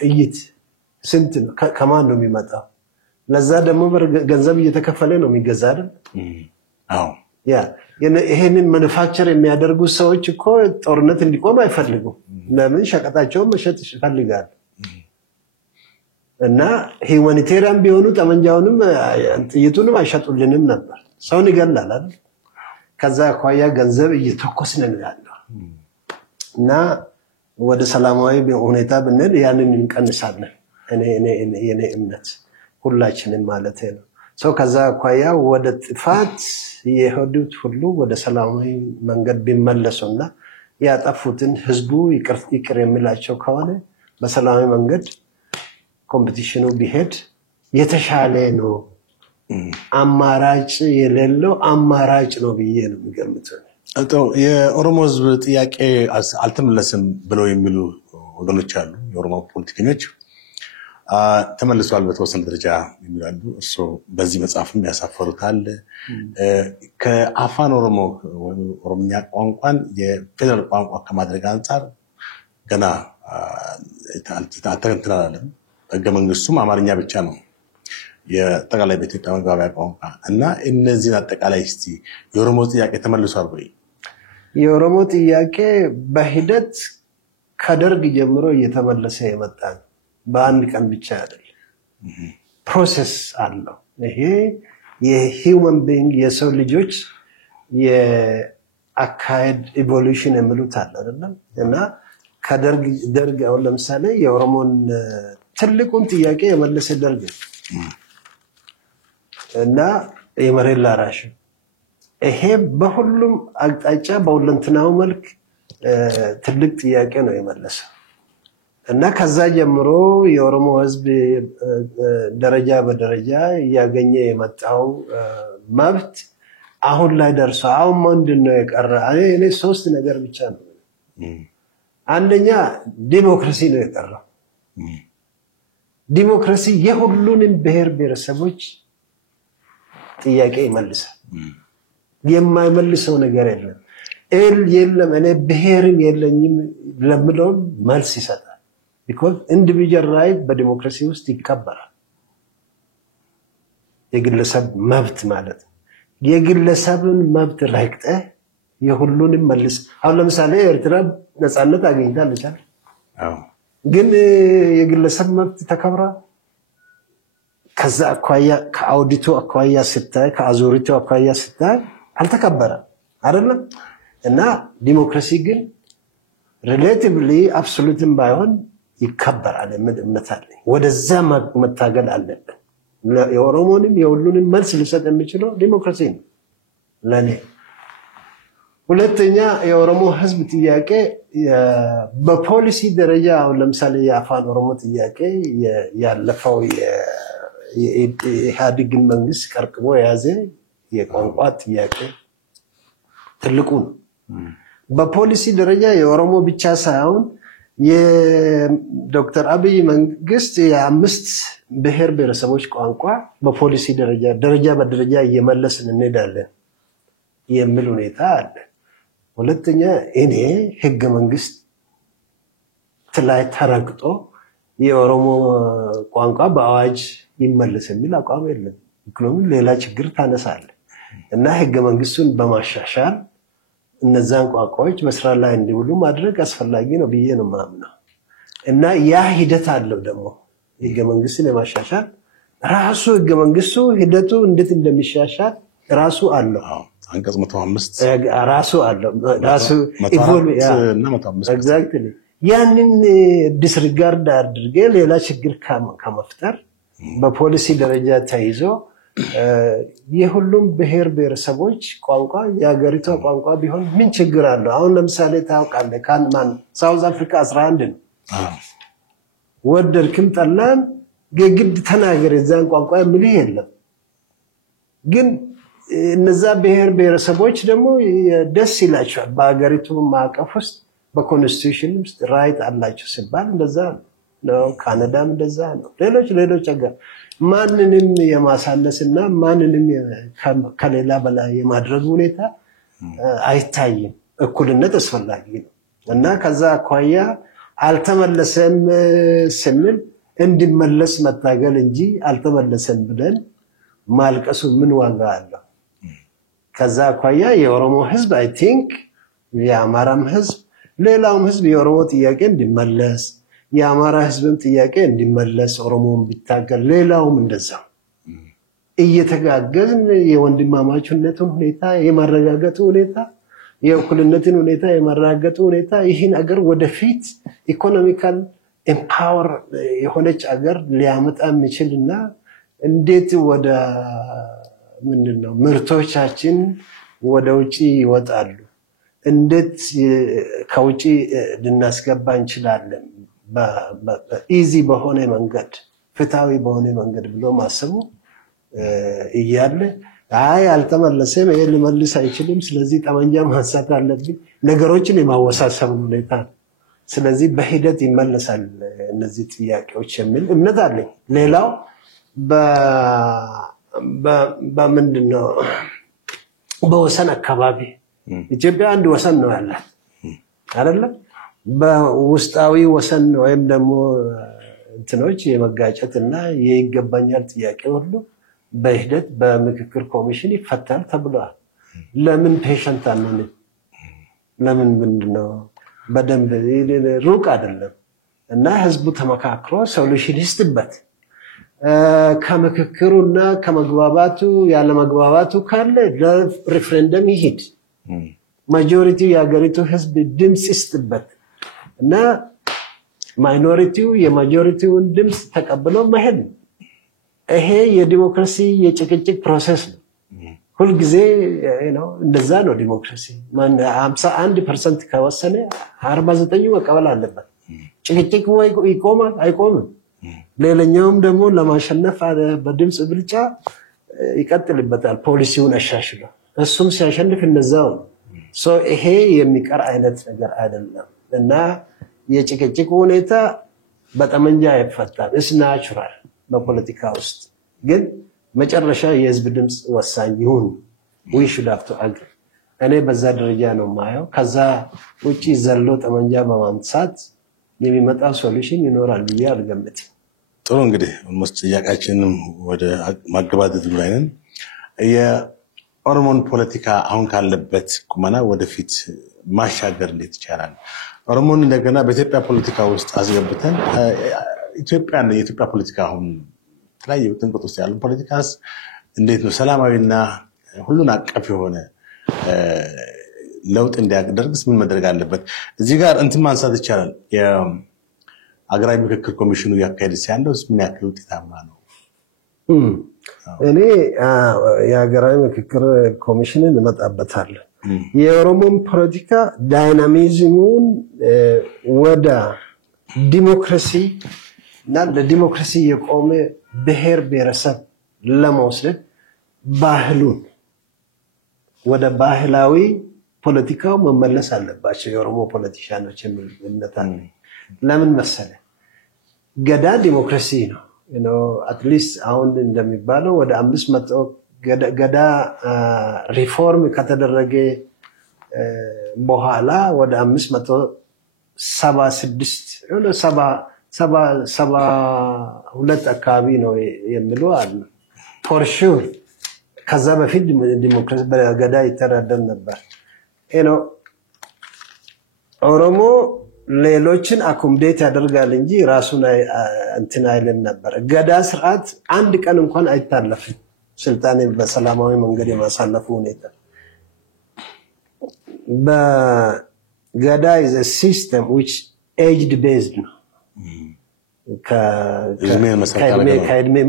ጥይት ስንት ነው? ከማን ነው የሚመጣው? ለዛ ደግሞ ገንዘብ እየተከፈለ ነው የሚገዛ አይደል? አዎ ያ ይሄንን ማኑፋክቸር የሚያደርጉ ሰዎች እኮ ጦርነት እንዲቆም አይፈልጉም። ለምን? ሸቀጣቸውን መሸጥ ይፈልጋሉ። እና ሂውማኒቴሪያን ቢሆኑ ጠመንጃውንም ጥይቱንም አይሸጡልንም ነበር። ሰውን ይገላል አይደል? ከዛ አኳያ ገንዘብ እየተኮስን ነው ያለው። እና ወደ ሰላማዊ ሁኔታ ብንል ያንን እንቀንሳለን። እኔ እምነት ሁላችንም ማለት ነው። ሰው ከዛ አኳያ ወደ ጥፋት የሄዱት ሁሉ ወደ ሰላማዊ መንገድ ቢመለሱና ያጠፉትን ህዝቡ ይቅር የሚላቸው ከሆነ በሰላማዊ መንገድ ኮምፒቲሽኑ ቢሄድ የተሻለ ነው። አማራጭ የሌለው አማራጭ ነው ብዬ ነው የሚገምተው። የኦሮሞ ህዝብ ጥያቄ አልተመለሰም ብለው የሚሉ ወገኖች አሉ። የኦሮሞ ፖለቲከኞች ተመልሷል በተወሰነ ደረጃ የሚላሉ። እርሶ በዚህ መጽሐፍም ያሳፈሩታል። ከአፋን ኦሮሞ ኦሮምኛ ቋንቋን የፌደራል ቋንቋ ከማድረግ አንጻር ገና አልተንትናለም። ህገ መንግስቱም አማርኛ ብቻ ነው የጠቅላላ በኢትዮጵያ መግባቢያ ቋንቋ እና እነዚህን አጠቃላይ እስቲ የኦሮሞ ጥያቄ ተመልሷል ወይ? የኦሮሞ ጥያቄ በሂደት ከደርግ ጀምሮ እየተመለሰ የመጣ ነው። በአንድ ቀን ብቻ አይደለም። ፕሮሰስ አለው። ይሄ የሂውመን ቢንግ የሰው ልጆች የአካሄድ ኢቮሉሽን የሚሉት አለ አይደለም? እና ከደርግ አሁን ለምሳሌ የኦሮሞን ትልቁን ጥያቄ የመለሰ ደርግ እና የመሬት ላራሽ ይሄ በሁሉም አቅጣጫ በሁለንተናው መልክ ትልቅ ጥያቄ ነው የመለሰው። እና ከዛ ጀምሮ የኦሮሞ ህዝብ ደረጃ በደረጃ እያገኘ የመጣው መብት አሁን ላይ ደርሶ አሁን ምንድነው የቀረ? እኔ 3 ነገር ብቻ ነው። አንደኛ ዲሞክራሲ ነው የቀረው። ዲሞክራሲ የሁሉንም ብሔር ብሔረሰቦች ጥያቄ ይመልሳል። የማይመልሰው ነገር የለም። የለም እኔ ብሔርም የለኝም ለምለው መልስ ይሰጣል። because individual right በዲሞክራሲ ውስጥ ይከበራል። የግለሰብ መብት ማለት የግለሰብን መብት ረግጠ የሁሉንም መልስ። አሁን ለምሳሌ ኤርትራ ነፃነት አግኝታለች አይደል? አዎ። ግን የግለሰብ መብት ተከብራ ከዛ አኳያ ከአውዲቱ አኳያ ስታይ ከአዙሪቱ አኳያ ስታይ አልተከበረም አይደለም? እና ዲሞክራሲ ግን ሪሌቲቭሊ አብሶሉትም ባይሆን ይከበራል የሚል እምነት አለኝ። ወደዛ መታገል አለብን። የኦሮሞንም የሁሉንም መልስ ሊሰጥ የሚችለው ዲሞክራሲ ነው ለኔ። ሁለተኛ የኦሮሞ ህዝብ ጥያቄ በፖሊሲ ደረጃ አሁን ለምሳሌ የአፋን ኦሮሞ ጥያቄ ያለፈው የኢህአዴግን መንግስት ቀርቅቦ የያዘ የቋንቋ ጥያቄ ትልቁ ነው። በፖሊሲ ደረጃ የኦሮሞ ብቻ ሳይሆን የዶክተር አብይ መንግስት የ5 ብሔር ብሔረሰቦች ቋንቋ በፖሊሲ ደረጃ በደረጃ እየመለስን እንሄዳለን የሚል ሁኔታ አለ። ሁለተኛ እኔ ህገ መንግስት ላይ ተረግጦ የኦሮሞ ቋንቋ በአዋጅ ይመለስ የሚል አቋም የለም። ምክንያቱም ሌላ ችግር ታነሳለ እና ህገ መንግስቱን በማሻሻል እነዛን ቋንቋዎች በስራ ላይ እንዲውሉ ማድረግ አስፈላጊ ነው ብዬ ነው የማምነው። እና ያ ሂደት አለው ደግሞ ህገ መንግስትን የማሻሻል ራሱ ህገ መንግስቱ ሂደቱ እንዴት እንደሚሻሻል ራሱ አለው። አንቀጽ 105 ራሱ አለው ራሱ ኢቮልቭ እና 105 ኤግዛክትሊ ያንን ዲስሪጋርድ አድርገ ሌላ ችግር ከመፍጠር በፖሊሲ ደረጃ ተይዞ የሁሉም ብሔር ብሔረሰቦች ቋንቋ የሀገሪቷ ቋንቋ ቢሆን ምን ችግር አለው? አሁን ለምሳሌ ታውቃለህ ካንማን ሳውዝ አፍሪካ 11 ነው። ወደድክም ጠላም ግድ ተናገር የዛን ቋንቋ ምን የለም ግን እነዛ ብሔር ብሔረሰቦች ደግሞ ደስ ይላቸዋል በአገሪቱ ማዕቀፍ ውስጥ በኮንስቲቱሽን ውስጥ ራይት አላቸው ሲባል እንደዛ ነው ካናዳም እንደዛ ነው ሌሎች አገር ማንንም የማሳነስና ማንንም ከሌላ በላይ የማድረግ ሁኔታ አይታይም እኩልነት አስፈላጊ ነው እና ከዛ አኳያ አልተመለሰም ስንል እንዲመለስ መታገል እንጂ አልተመለሰም ብለን ማልቀሱ ምን ዋጋ አለው ከዛ አኳያ የኦሮሞ ህዝብ አይ ቲንክ የአማራም ህዝብ ሌላውም ህዝብ የኦሮሞ ጥያቄ እንዲመለስ የአማራ ህዝብም ጥያቄ እንዲመለስ ኦሮሞም ቢታገል ሌላውም እንደዛው እየተጋገዝን የወንድማማችነቱን ሁኔታ የማረጋገጡ ሁኔታ የእኩልነትን ሁኔታ የማረጋገጡ ሁኔታ ይህን አገር ወደፊት ኢኮኖሚካል ኤምፓወር የሆነች አገር ሊያመጣ የሚችልና እንዴት ወደ ምንድነው ምርቶቻችን ወደ ውጪ ይወጣሉ እንዴት ከውጪ ልናስገባ እንችላለን በኢዚ በሆነ መንገድ ፍትሃዊ በሆነ መንገድ ብሎ ማሰቡ እያለ አይ አልተመለሰም ይሄ ሊመልስ አይችልም ስለዚህ ጠመንጃ ማንሳት አለብኝ ነገሮችን የማወሳሰብ ሁኔታ ስለዚህ በሂደት ይመለሳል እነዚህ ጥያቄዎች የሚል እምነት አለኝ ሌላው በምንድነው በወሰን አካባቢ ኢትዮጵያ አንድ ወሰን ነው ያላት አይደለ በውስጣዊ ወሰን ወይም ደግሞ እንትኖች የመጋጨትና የይገባኛል ጥያቄ ሁሉ በሂደት በምክክር ኮሚሽን ይፈታል ተብሏል ለምን ፔሸንት አነን ለምን ምንድነው በደንብ ሩቅ አይደለም እና ህዝቡ ተመካክሮ ሶሉሽን ይስጥበት ከመክክሩና ከመግባባቱ ያለ መግባባቱ ካለ ለሪፍረንደም ይሄድ ማጆሪቲው የሀገሪቱ ህዝብ ድምጽ ይስጥበት እና ማይኖሪቲው የማጆሪቲውን ድምጽ ተቀብሎ መሄድ ይሄ የዲሞክራሲ የጭቅጭቅ ፕሮሰስ ነው ሁሉ ጊዜ ነው እንደዛ ነው ዲሞክራሲ ማን 51% ከወሰነ 49 መቀበል አለበት ጭቅጭቅ ወይ ይቆማል አይቆምም ሌላኛውም ደግሞ ለማሸነፍ በድምጽ ብልጫ ይቀጥልበታል ፖሊሲውን አሻሽሎ እሱም ሲያሸንፍ እንደዛው ሶ ይሄ የሚቀር አይነት ነገር አይደለም እና የጭቅጭቅ ሁኔታ በጠመንጃ ይፈታል እስ ናቹራል በፖለቲካ ውስጥ ግን መጨረሻ የህዝብ ድምጽ ወሳኝ ይሁን we should have to agree እኔ በዛ ደረጃ ነው ማየው ከዛ ውጪ ዘሎ ጠመንጃ በማምጣት የሚመጣ ሶሉሽን ይኖራል ብዬ አልገምትም ጥሩ እንግዲህ ኦልሞስት ጥያቄያችንን ወደ ማገባደድ ላይ ነን የኦሮሞን ፖለቲካ አሁን ካለበት ቁመና ወደፊት ማሻገር እንዴት ይቻላል ኦሮሞን እንደገና በኢትዮጵያ ፖለቲካ ውስጥ አስገብተን የኢትዮጵያ ፖለቲካ አሁን ላይ ጥንቅጥ ውስጥ ያለው ፖለቲካስ እንዴት ነው ሰላማዊና ሁሉን አቀፍ የሆነ ለውጥ እንዲያደርግስ ምን መደረግ አለበት እዚህ ጋር እንትን ማንሳት ይቻላል የአገራዊ ምክክር ኮሚሽኑ ያካሄደስ ያለው ምን ያክል ውጤታማ ነው እኔ የአገራዊ ምክክር ኮሚሽንን እንመጣበታለን የኦሮሞን ፖለቲካ ዳይናሚዝሙን ወደ ዲሞክራሲ እና ለዲሞክራሲ የቆመ ብሔር ብሔረሰብ ለመውሰድ ባህሉን ወደ ባህላዊ ፖለቲካው መመለስ አለባቸው የኦሮሞ ፖለቲሻኖች የሚልነታል ለምን መሰለ ገዳ ዲሞክራሲ ነው አትሊስት አሁን እንደሚባለው ወደ 500 ገዳ ሪፎርም ከተደረገ በኋላ ወደ 576 72 አካባቢ ነው የሚሉ አሉ ፎር ሹር ከዛ በፊት ዲሞክራሲ በገዳ ይተዳደር ነበር ኦሮሞ ሌሎችን አኮሞዴት ያደርጋል እንጂ ራሱን እንትን አይልም ነበር ገዳ ስርዓት አንድ ቀን እንኳን አይታለፍም ስልጣኔን በሰላማዊ መንገድ የማሳለፉ ሁኔታ በገዳ is a system which aged based ነው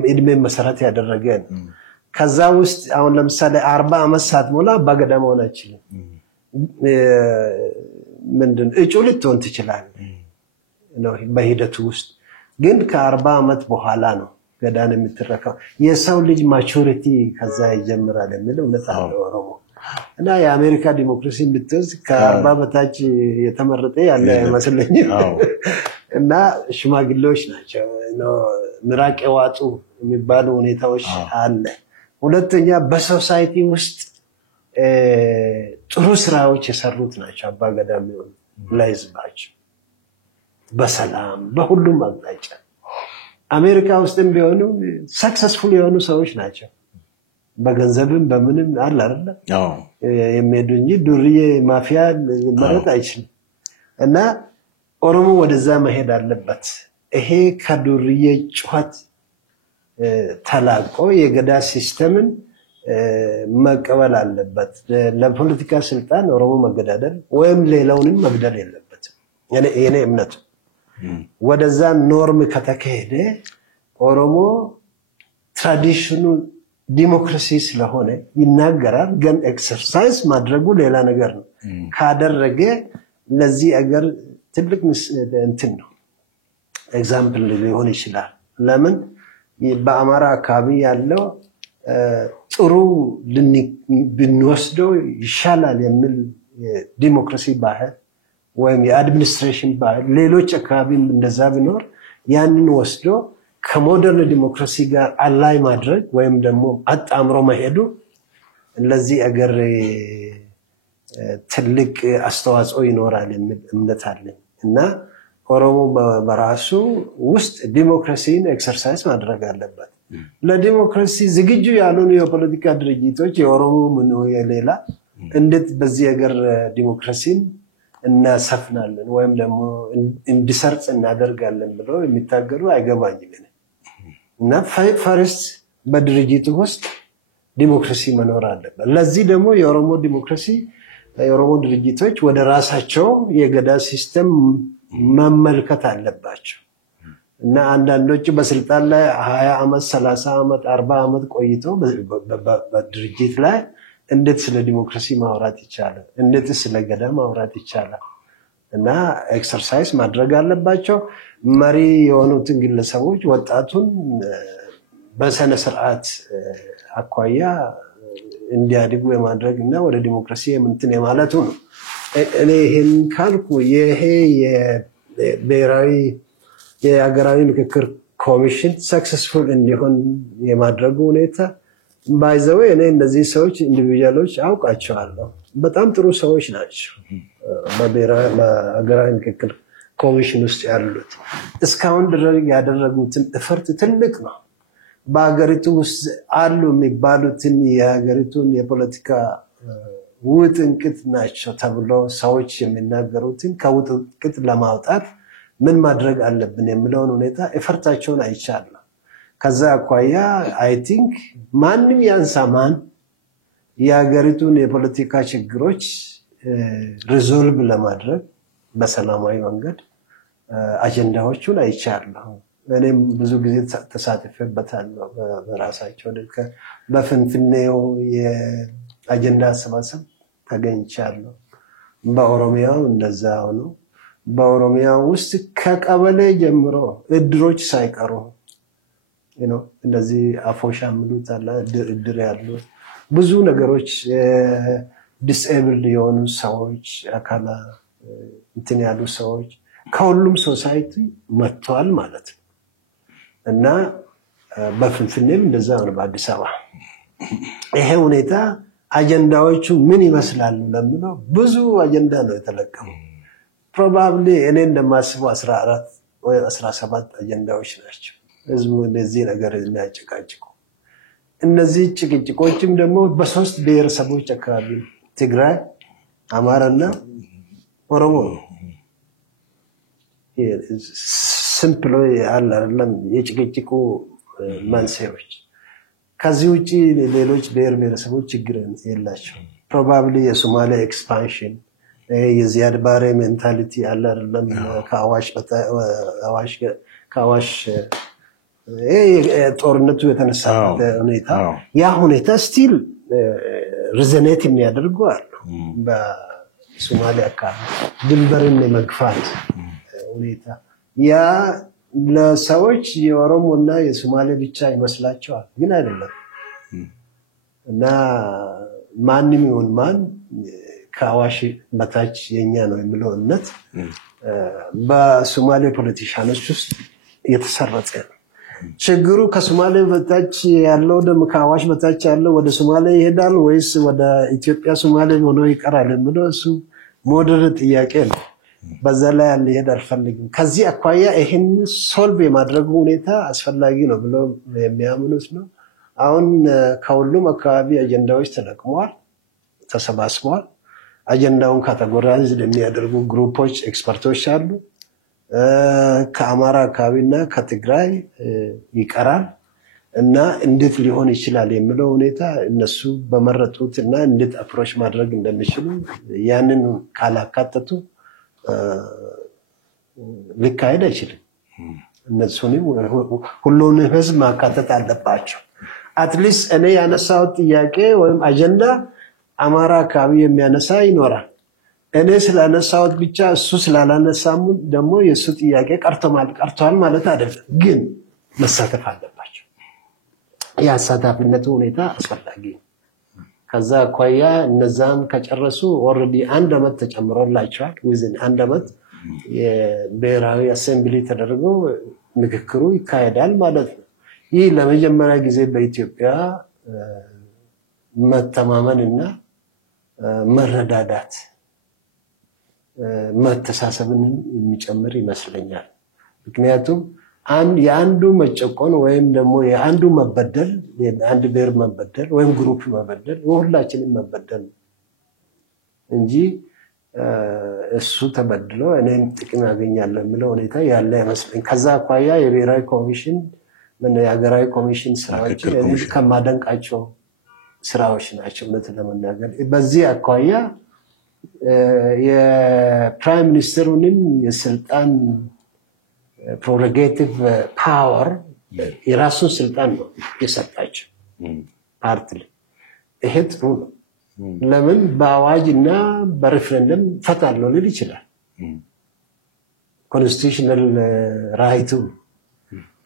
ከእድሜ መሰረት ያደረገ ከዛ ውስጥ አሁን ለምሳሌ 40 ዓመት ሳትሞላ በገዳ መሆን አይችልም ምንድን እጩ ልትሆን ትችላለህ ነው በሂደቱ ውስጥ ግን ከ40 ዓመት በኋላ ነው ገዳን የምትረካው። የሰው ልጅ ማቹሪቲ ከዛ ይጀምራል የሚል እምነት አለ ኦሮሞ። እና የአሜሪካ ዲሞክራሲ ብትወስድ ከ40 በታች የተመረጠ ያለ አይመስለኝም። እና ሽማግሌዎች ናቸው ምራቅ የዋጡ የሚባሉ ሁኔታዎች አለ። ሁለተኛ በሶሳይቲ ውስጥ ጥሩ ስራዎች የሰሩት ናቸው አባገዳ የሚሆኑ ለህዝባቸው በሰላም በሁሉም አቅጣጫ። አሜሪካ ውስጥም ቢሆኑ ሰክሰስፉል የሆኑ ሰዎች ናቸው። በገንዘብም በምንም አለ አይደል የሚሄዱ እንጂ ዱርዬ ማፊያ መረጥ አይችልም። እና ኦሮሞ ወደዛ መሄድ አለበት። ይሄ ከዱርዬ ጩኸት ተላቆ የገዳ ሲስተምን መቀበል አለበት። ለፖለቲካ ስልጣን ኦሮሞ መገዳደል ወይም ሌላውንም መግደል የለበትም የኔ እምነት። ወደዛ ኖርም ከተካሄደ ኦሮሞ ትራዲሽኑ ዲሞክራሲ ስለሆነ ይናገራል፣ ግን ኤክሰርሳይዝ ማድረጉ ሌላ ነገር ነው። ካደረገ ለዚህ አገር ትልቅ እንትን ነው ኤግዛምፕል ሊሆን ይችላል። ለምን በአማራ አካባቢ ያለው ጥሩ ብንወስደው ይሻላል የሚል ዲሞክራሲ ባህል ወይም የአድሚኒስትሬሽን ባህል ሌሎች አካባቢም እንደዛ ቢኖር ያንን ወስዶ ከሞደርን ዲሞክራሲ ጋር አላይ ማድረግ ወይም ደግሞ አጣምሮ መሄዱ ለዚህ አገር ትልቅ አስተዋጽኦ ይኖራል የሚል እምነት አለኝ። እና ኦሮሞ በራሱ ውስጥ ዲሞክራሲን ኤክሰርሳይዝ ማድረግ አለበት። ለዲሞክራሲ ዝግጁ ያልሆኑ የፖለቲካ ድርጅቶች የኦሮሞ ምን የሌላ እንዴት በዚህ ሀገር ዲሞክራሲን እናሰፍናለን ወይም ደግሞ እንዲሰርጽ እናደርጋለን ብለው የሚታገሉ አይገባኝም። እና ፈርስት በድርጅቱ ውስጥ ዲሞክራሲ መኖር አለበት። ለዚህ ደግሞ የኦሮሞ ዲሞክራሲ የኦሮሞ ድርጅቶች ወደ ራሳቸው የገዳ ሲስተም መመልከት አለባቸው። እና አንዳንዶቹ በስልጣን ላይ 20 ዓመት 30 ዓመት 40 ዓመት ቆይተው በድርጅት ላይ እንዴት ስለ ዲሞክራሲ ማውራት ይቻላል? እንዴት ስለ ገዳ ማውራት ይቻላል? እና ኤክሰርሳይዝ ማድረግ አለባቸው። መሪ የሆኑትን ግለሰቦች ወጣቱን በሰነ ስርዓት አኳያ እንዲያድጉ የማድረግ እና ወደ ዲሞክራሲ የምንትን የማለቱ ነው። እኔ ይሄን ካልኩ ይሄ የብሔራዊ የሀገራዊ ምክክር ኮሚሽን ሰክሰስፉል እንዲሆን የማድረጉ ሁኔታ ባይዘው እኔ እነዚህ ሰዎች ኢንዲቪጁዋሎች አውቃቸዋለሁ። በጣም ጥሩ ሰዎች ናቸው። በሀገራዊ ምክክር ኮሚሽን ውስጥ ያሉት እስካሁን ድረስ ያደረጉትን እፈርት ትልቅ ነው። በሀገሪቱ ውስጥ አሉ የሚባሉትን የሀገሪቱን የፖለቲካ ውጥንቅጥ ናቸው ተብሎ ሰዎች የሚናገሩትን ከውጥንቅጥ ለማውጣት ምን ማድረግ አለብን የሚለውን ሁኔታ እፈርታቸውን አይቻለሁ። ከዛ አኳያ አይ ቲንክ ማንም ያንሳማን የሀገሪቱን የፖለቲካ ችግሮች ሪዞልቭ ለማድረግ በሰላማዊ መንገድ አጀንዳዎቹን አይቻለሁ። እኔም ብዙ ጊዜ ተሳትፌበታለሁ። በራሳቸው በፍንፍኔው የአጀንዳ አሰባሰብ ተገኝቻለሁ። በኦሮሚያው እንደዛ ሆኖ በኦሮሚያ ውስጥ ከቀበሌ ጀምሮ እድሮች ሳይቀሩ እንደዚህ አፎሻ ምሉት አለ እድር ያሉ ብዙ ነገሮች ዲስኤብልድ የሆኑ ሰዎች አካላ እንትን ያሉ ሰዎች ከሁሉም ሶሳይቲ መጥተዋል ማለት ነው። እና በፍንፍኔም እንደዛ ነው በአዲስ አበባ። ይሄ ሁኔታ አጀንዳዎቹ ምን ይመስላሉ ለምነው ብዙ አጀንዳ ነው የተለቀመው። ፕሮባብሊ እኔ እንደማስበው 14 ወይ 17 አጀንዳዎች ናቸው ህዝቡ እንደዚህ ነገር የሚያጨቃጭቁ። እነዚህ ጭቅጭቆችም ደግሞ በሶስት ብሔረሰቦች አካባቢ ትግራይ፣ አማራና ኦሮሞ ሲምፕል ያለ አይደለም የጭቅጭቁ መንስኤዎች። ከዚህ ውጪ ሌሎች ብሔረሰቦች ችግር የላቸው። ፕሮባብሊ የሶማሌ ኤክስፓንሽን የዚያድ ባሬ ሜንታሊቲ አለ አይደለም ከአዋሽ ጦርነቱ የተነሳበት ሁኔታ ያ ሁኔታ ስቲል ሪዘኔት የሚያደርጉ አሉ። በሶማሌ አካባቢ ድንበርን የመግፋት ሁኔታ ያ ለሰዎች የኦሮሞና የሶማሌ ብቻ ይመስላቸዋል፣ ግን አይደለም። እና ማንም ይሁን ማን ከአዋሽ በታች የኛ ነው የሚለው እምነት በሶማሌ ፖለቲሻኖች ውስጥ የተሰረጸ ነው። ችግሩ ከሶማሌ በታች ያለው ደግሞ ከአዋሽ በታች ያለው ወደ ሶማሌ ይሄዳል ወይስ ወደ ኢትዮጵያ ሶማሌ ሆኖ ይቀራል የሚለው እሱ ሞደሬት ጥያቄ ነው። በዛ ላይ ያልሄድ አልፈልግም። ከዚህ አኳያ ይሄን ሶልቭ የማድረጉ ሁኔታ አስፈላጊ ነው ብሎ የሚያምኑት ነው። አሁን ከሁሉም አካባቢ አጀንዳዎች ተለቅመዋል፣ ተሰባስበዋል። አጀንዳውን ካቴጎራይዝ የሚያደርጉ ግሩፖች ኤክስፐርቶች አሉ። ከአማራ አካባቢና ከትግራይ ይቀራል እና እንዴት ሊሆን ይችላል የሚለው ሁኔታ እነሱ በመረጡት እና እንዴት አፕሮች ማድረግ እንደሚችሉ ያንን ካላካተቱ ሊካሄድ አይችልም። እነሱንም ሁሉንም ህዝብ ማካተት አለባቸው። አትሊስት እኔ ያነሳው ጥያቄ ወይም አጀንዳ አማራ አካባቢ የሚያነሳ ይኖራል። እኔ ስላነሳሁት ብቻ እሱ ስላላነሳም ደግሞ የሱ ጥያቄ ቀርቷል ማለት አይደለም፣ ግን መሳተፍ አለባቸው። የአሳታፊነቱ ሁኔታ አስፈላጊ ነው። ከዛ አኳያ እነዛም ከጨረሱ ኦልሬዲ 1 ዓመት ተጨምሮላቸዋል። ወይዘን 1 ዓመት የብሔራዊ አሴምብሊ ተደርጎ ምክክሩ ይካሄዳል ማለት ነው። ይህ ለመጀመሪያ ጊዜ በኢትዮጵያ መተማመንና መረዳዳት መተሳሰብን የሚጨምር ይመስለኛል። ምክንያቱም የአንዱ መጨቆን ወይም ደግሞ የአንዱ መበደል፣ አንድ ብሔር መበደል ወይም ግሩፕ መበደል ሁላችንም መበደል እንጂ እሱ ተበድሎ እኔም ጥቅም ያገኛለሁ የሚለው ሁኔታ ያለ አይመስለኝ። ከዛ አኳያ የብሔራዊ ኮሚሽን የሀገራዊ ኮሚሽን ስራዎች ከማደንቃቸው ስራዎች ናቸው። እውነት ለመናገር በዚህ አኳያ የፕራይም ሚኒስትሩንም የስልጣን ፕሮሮጌቲቭ ፓወር የራሱን ስልጣን ነው የሰጣቸው ፓርቲ። ይሄ ጥሩ ነው። ለምን በአዋጅ እና በሬፈረንደም ፈታለው ሊል ይችላል። ኮንስቲቱሽናል ራይቱ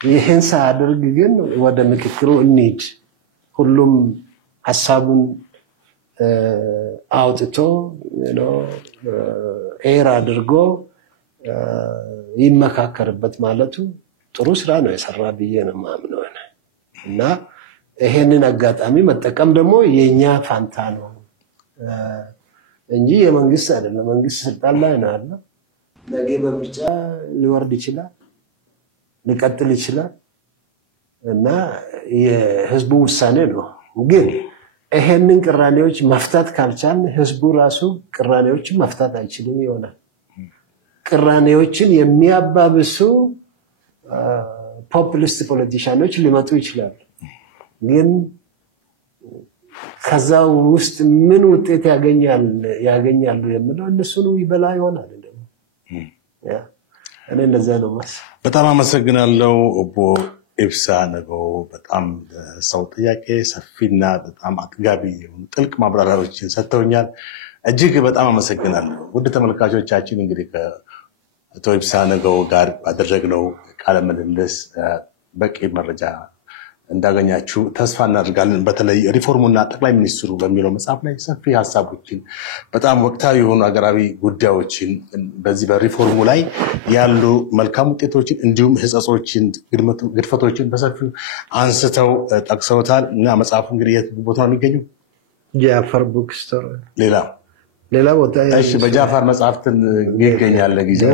ይህን ሳያደርግ ግን ወደ ምክክሩ እንሂድ፣ ሁሉም ሀሳቡን አውጥቶ ኤር አድርጎ ይመካከርበት ማለቱ ጥሩ ስራ ነው የሰራ ብዬ ነው የማምነው እና ይሄንን አጋጣሚ መጠቀም ደግሞ የኛ ፋንታ ነው እንጂ የመንግስት አይደለም። መንግስት ስልጣን ላይ ነው ያለው። ነገ በምርጫ ሊወርድ ይችላል፣ ሊቀጥል ይችላል እና የህዝቡ ውሳኔ ነው። ግን ይሄንን ቅራኔዎች መፍታት ካልቻል ህዝቡ ራሱ ቅራኔዎችን መፍታት አይችልም ይሆናል። ቅራኔዎችን የሚያባብሱ ፖፑሊስት ፖለቲሻኖች ሊመጡ ይችላሉ። ግን ከዛው ውስጥ ምን ውጤት ያገኛሉ የሚለው እነሱን ይበላ ይሆናል። ደግሞ እኔ እንደዛ ነው ማለት። በጣም አመሰግናለሁ ኦቦ ኢብሳ ነገዎ። በጣም ሰው ጥያቄ ሰፊና በጣም አጥጋቢ የሆኑ ጥልቅ ማብራሪያዎችን ሰጥተውኛል። እጅግ በጣም አመሰግናለሁ። ውድ ተመልካቾቻችን እንግዲህ ከአቶ ኢብሳ ነገዎ ጋር ባደረግነው ቃለ ምልልስ በቂ መረጃ እንዳገኛችሁ ተስፋ እናደርጋለን። በተለይ ሪፎርሙና ጠቅላይ ሚኒስትሩ በሚለው መጽሐፍ ላይ ሰፊ ሀሳቦችን፣ በጣም ወቅታዊ የሆኑ ሀገራዊ ጉዳዮችን፣ በዚህ በሪፎርሙ ላይ ያሉ መልካም ውጤቶችን እንዲሁም ህጸጾችን፣ ግድፈቶችን በሰፊው አንስተው ጠቅሰውታል እና መጽሐፉ እንግዲህ የት ቦታ ነው የሚገኘው? ጃፈር ቡክ ስቶር። ሌላ ቦታ እሺ፣ በጃፈር መጽሐፍትን ይገኛል። ለጊዜው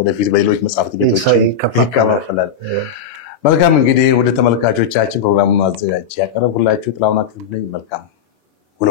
ወደፊት በሌሎች መጽሐፍት ቤቶች ይከፋፈላል። መልካም እንግዲህ ወደ ተመልካቾቻችን ፕሮግራሙን አዘጋጅ ያቀረብኩላችሁ ጥላሁን አክሊሉ ነኝ። መልካም ውሎ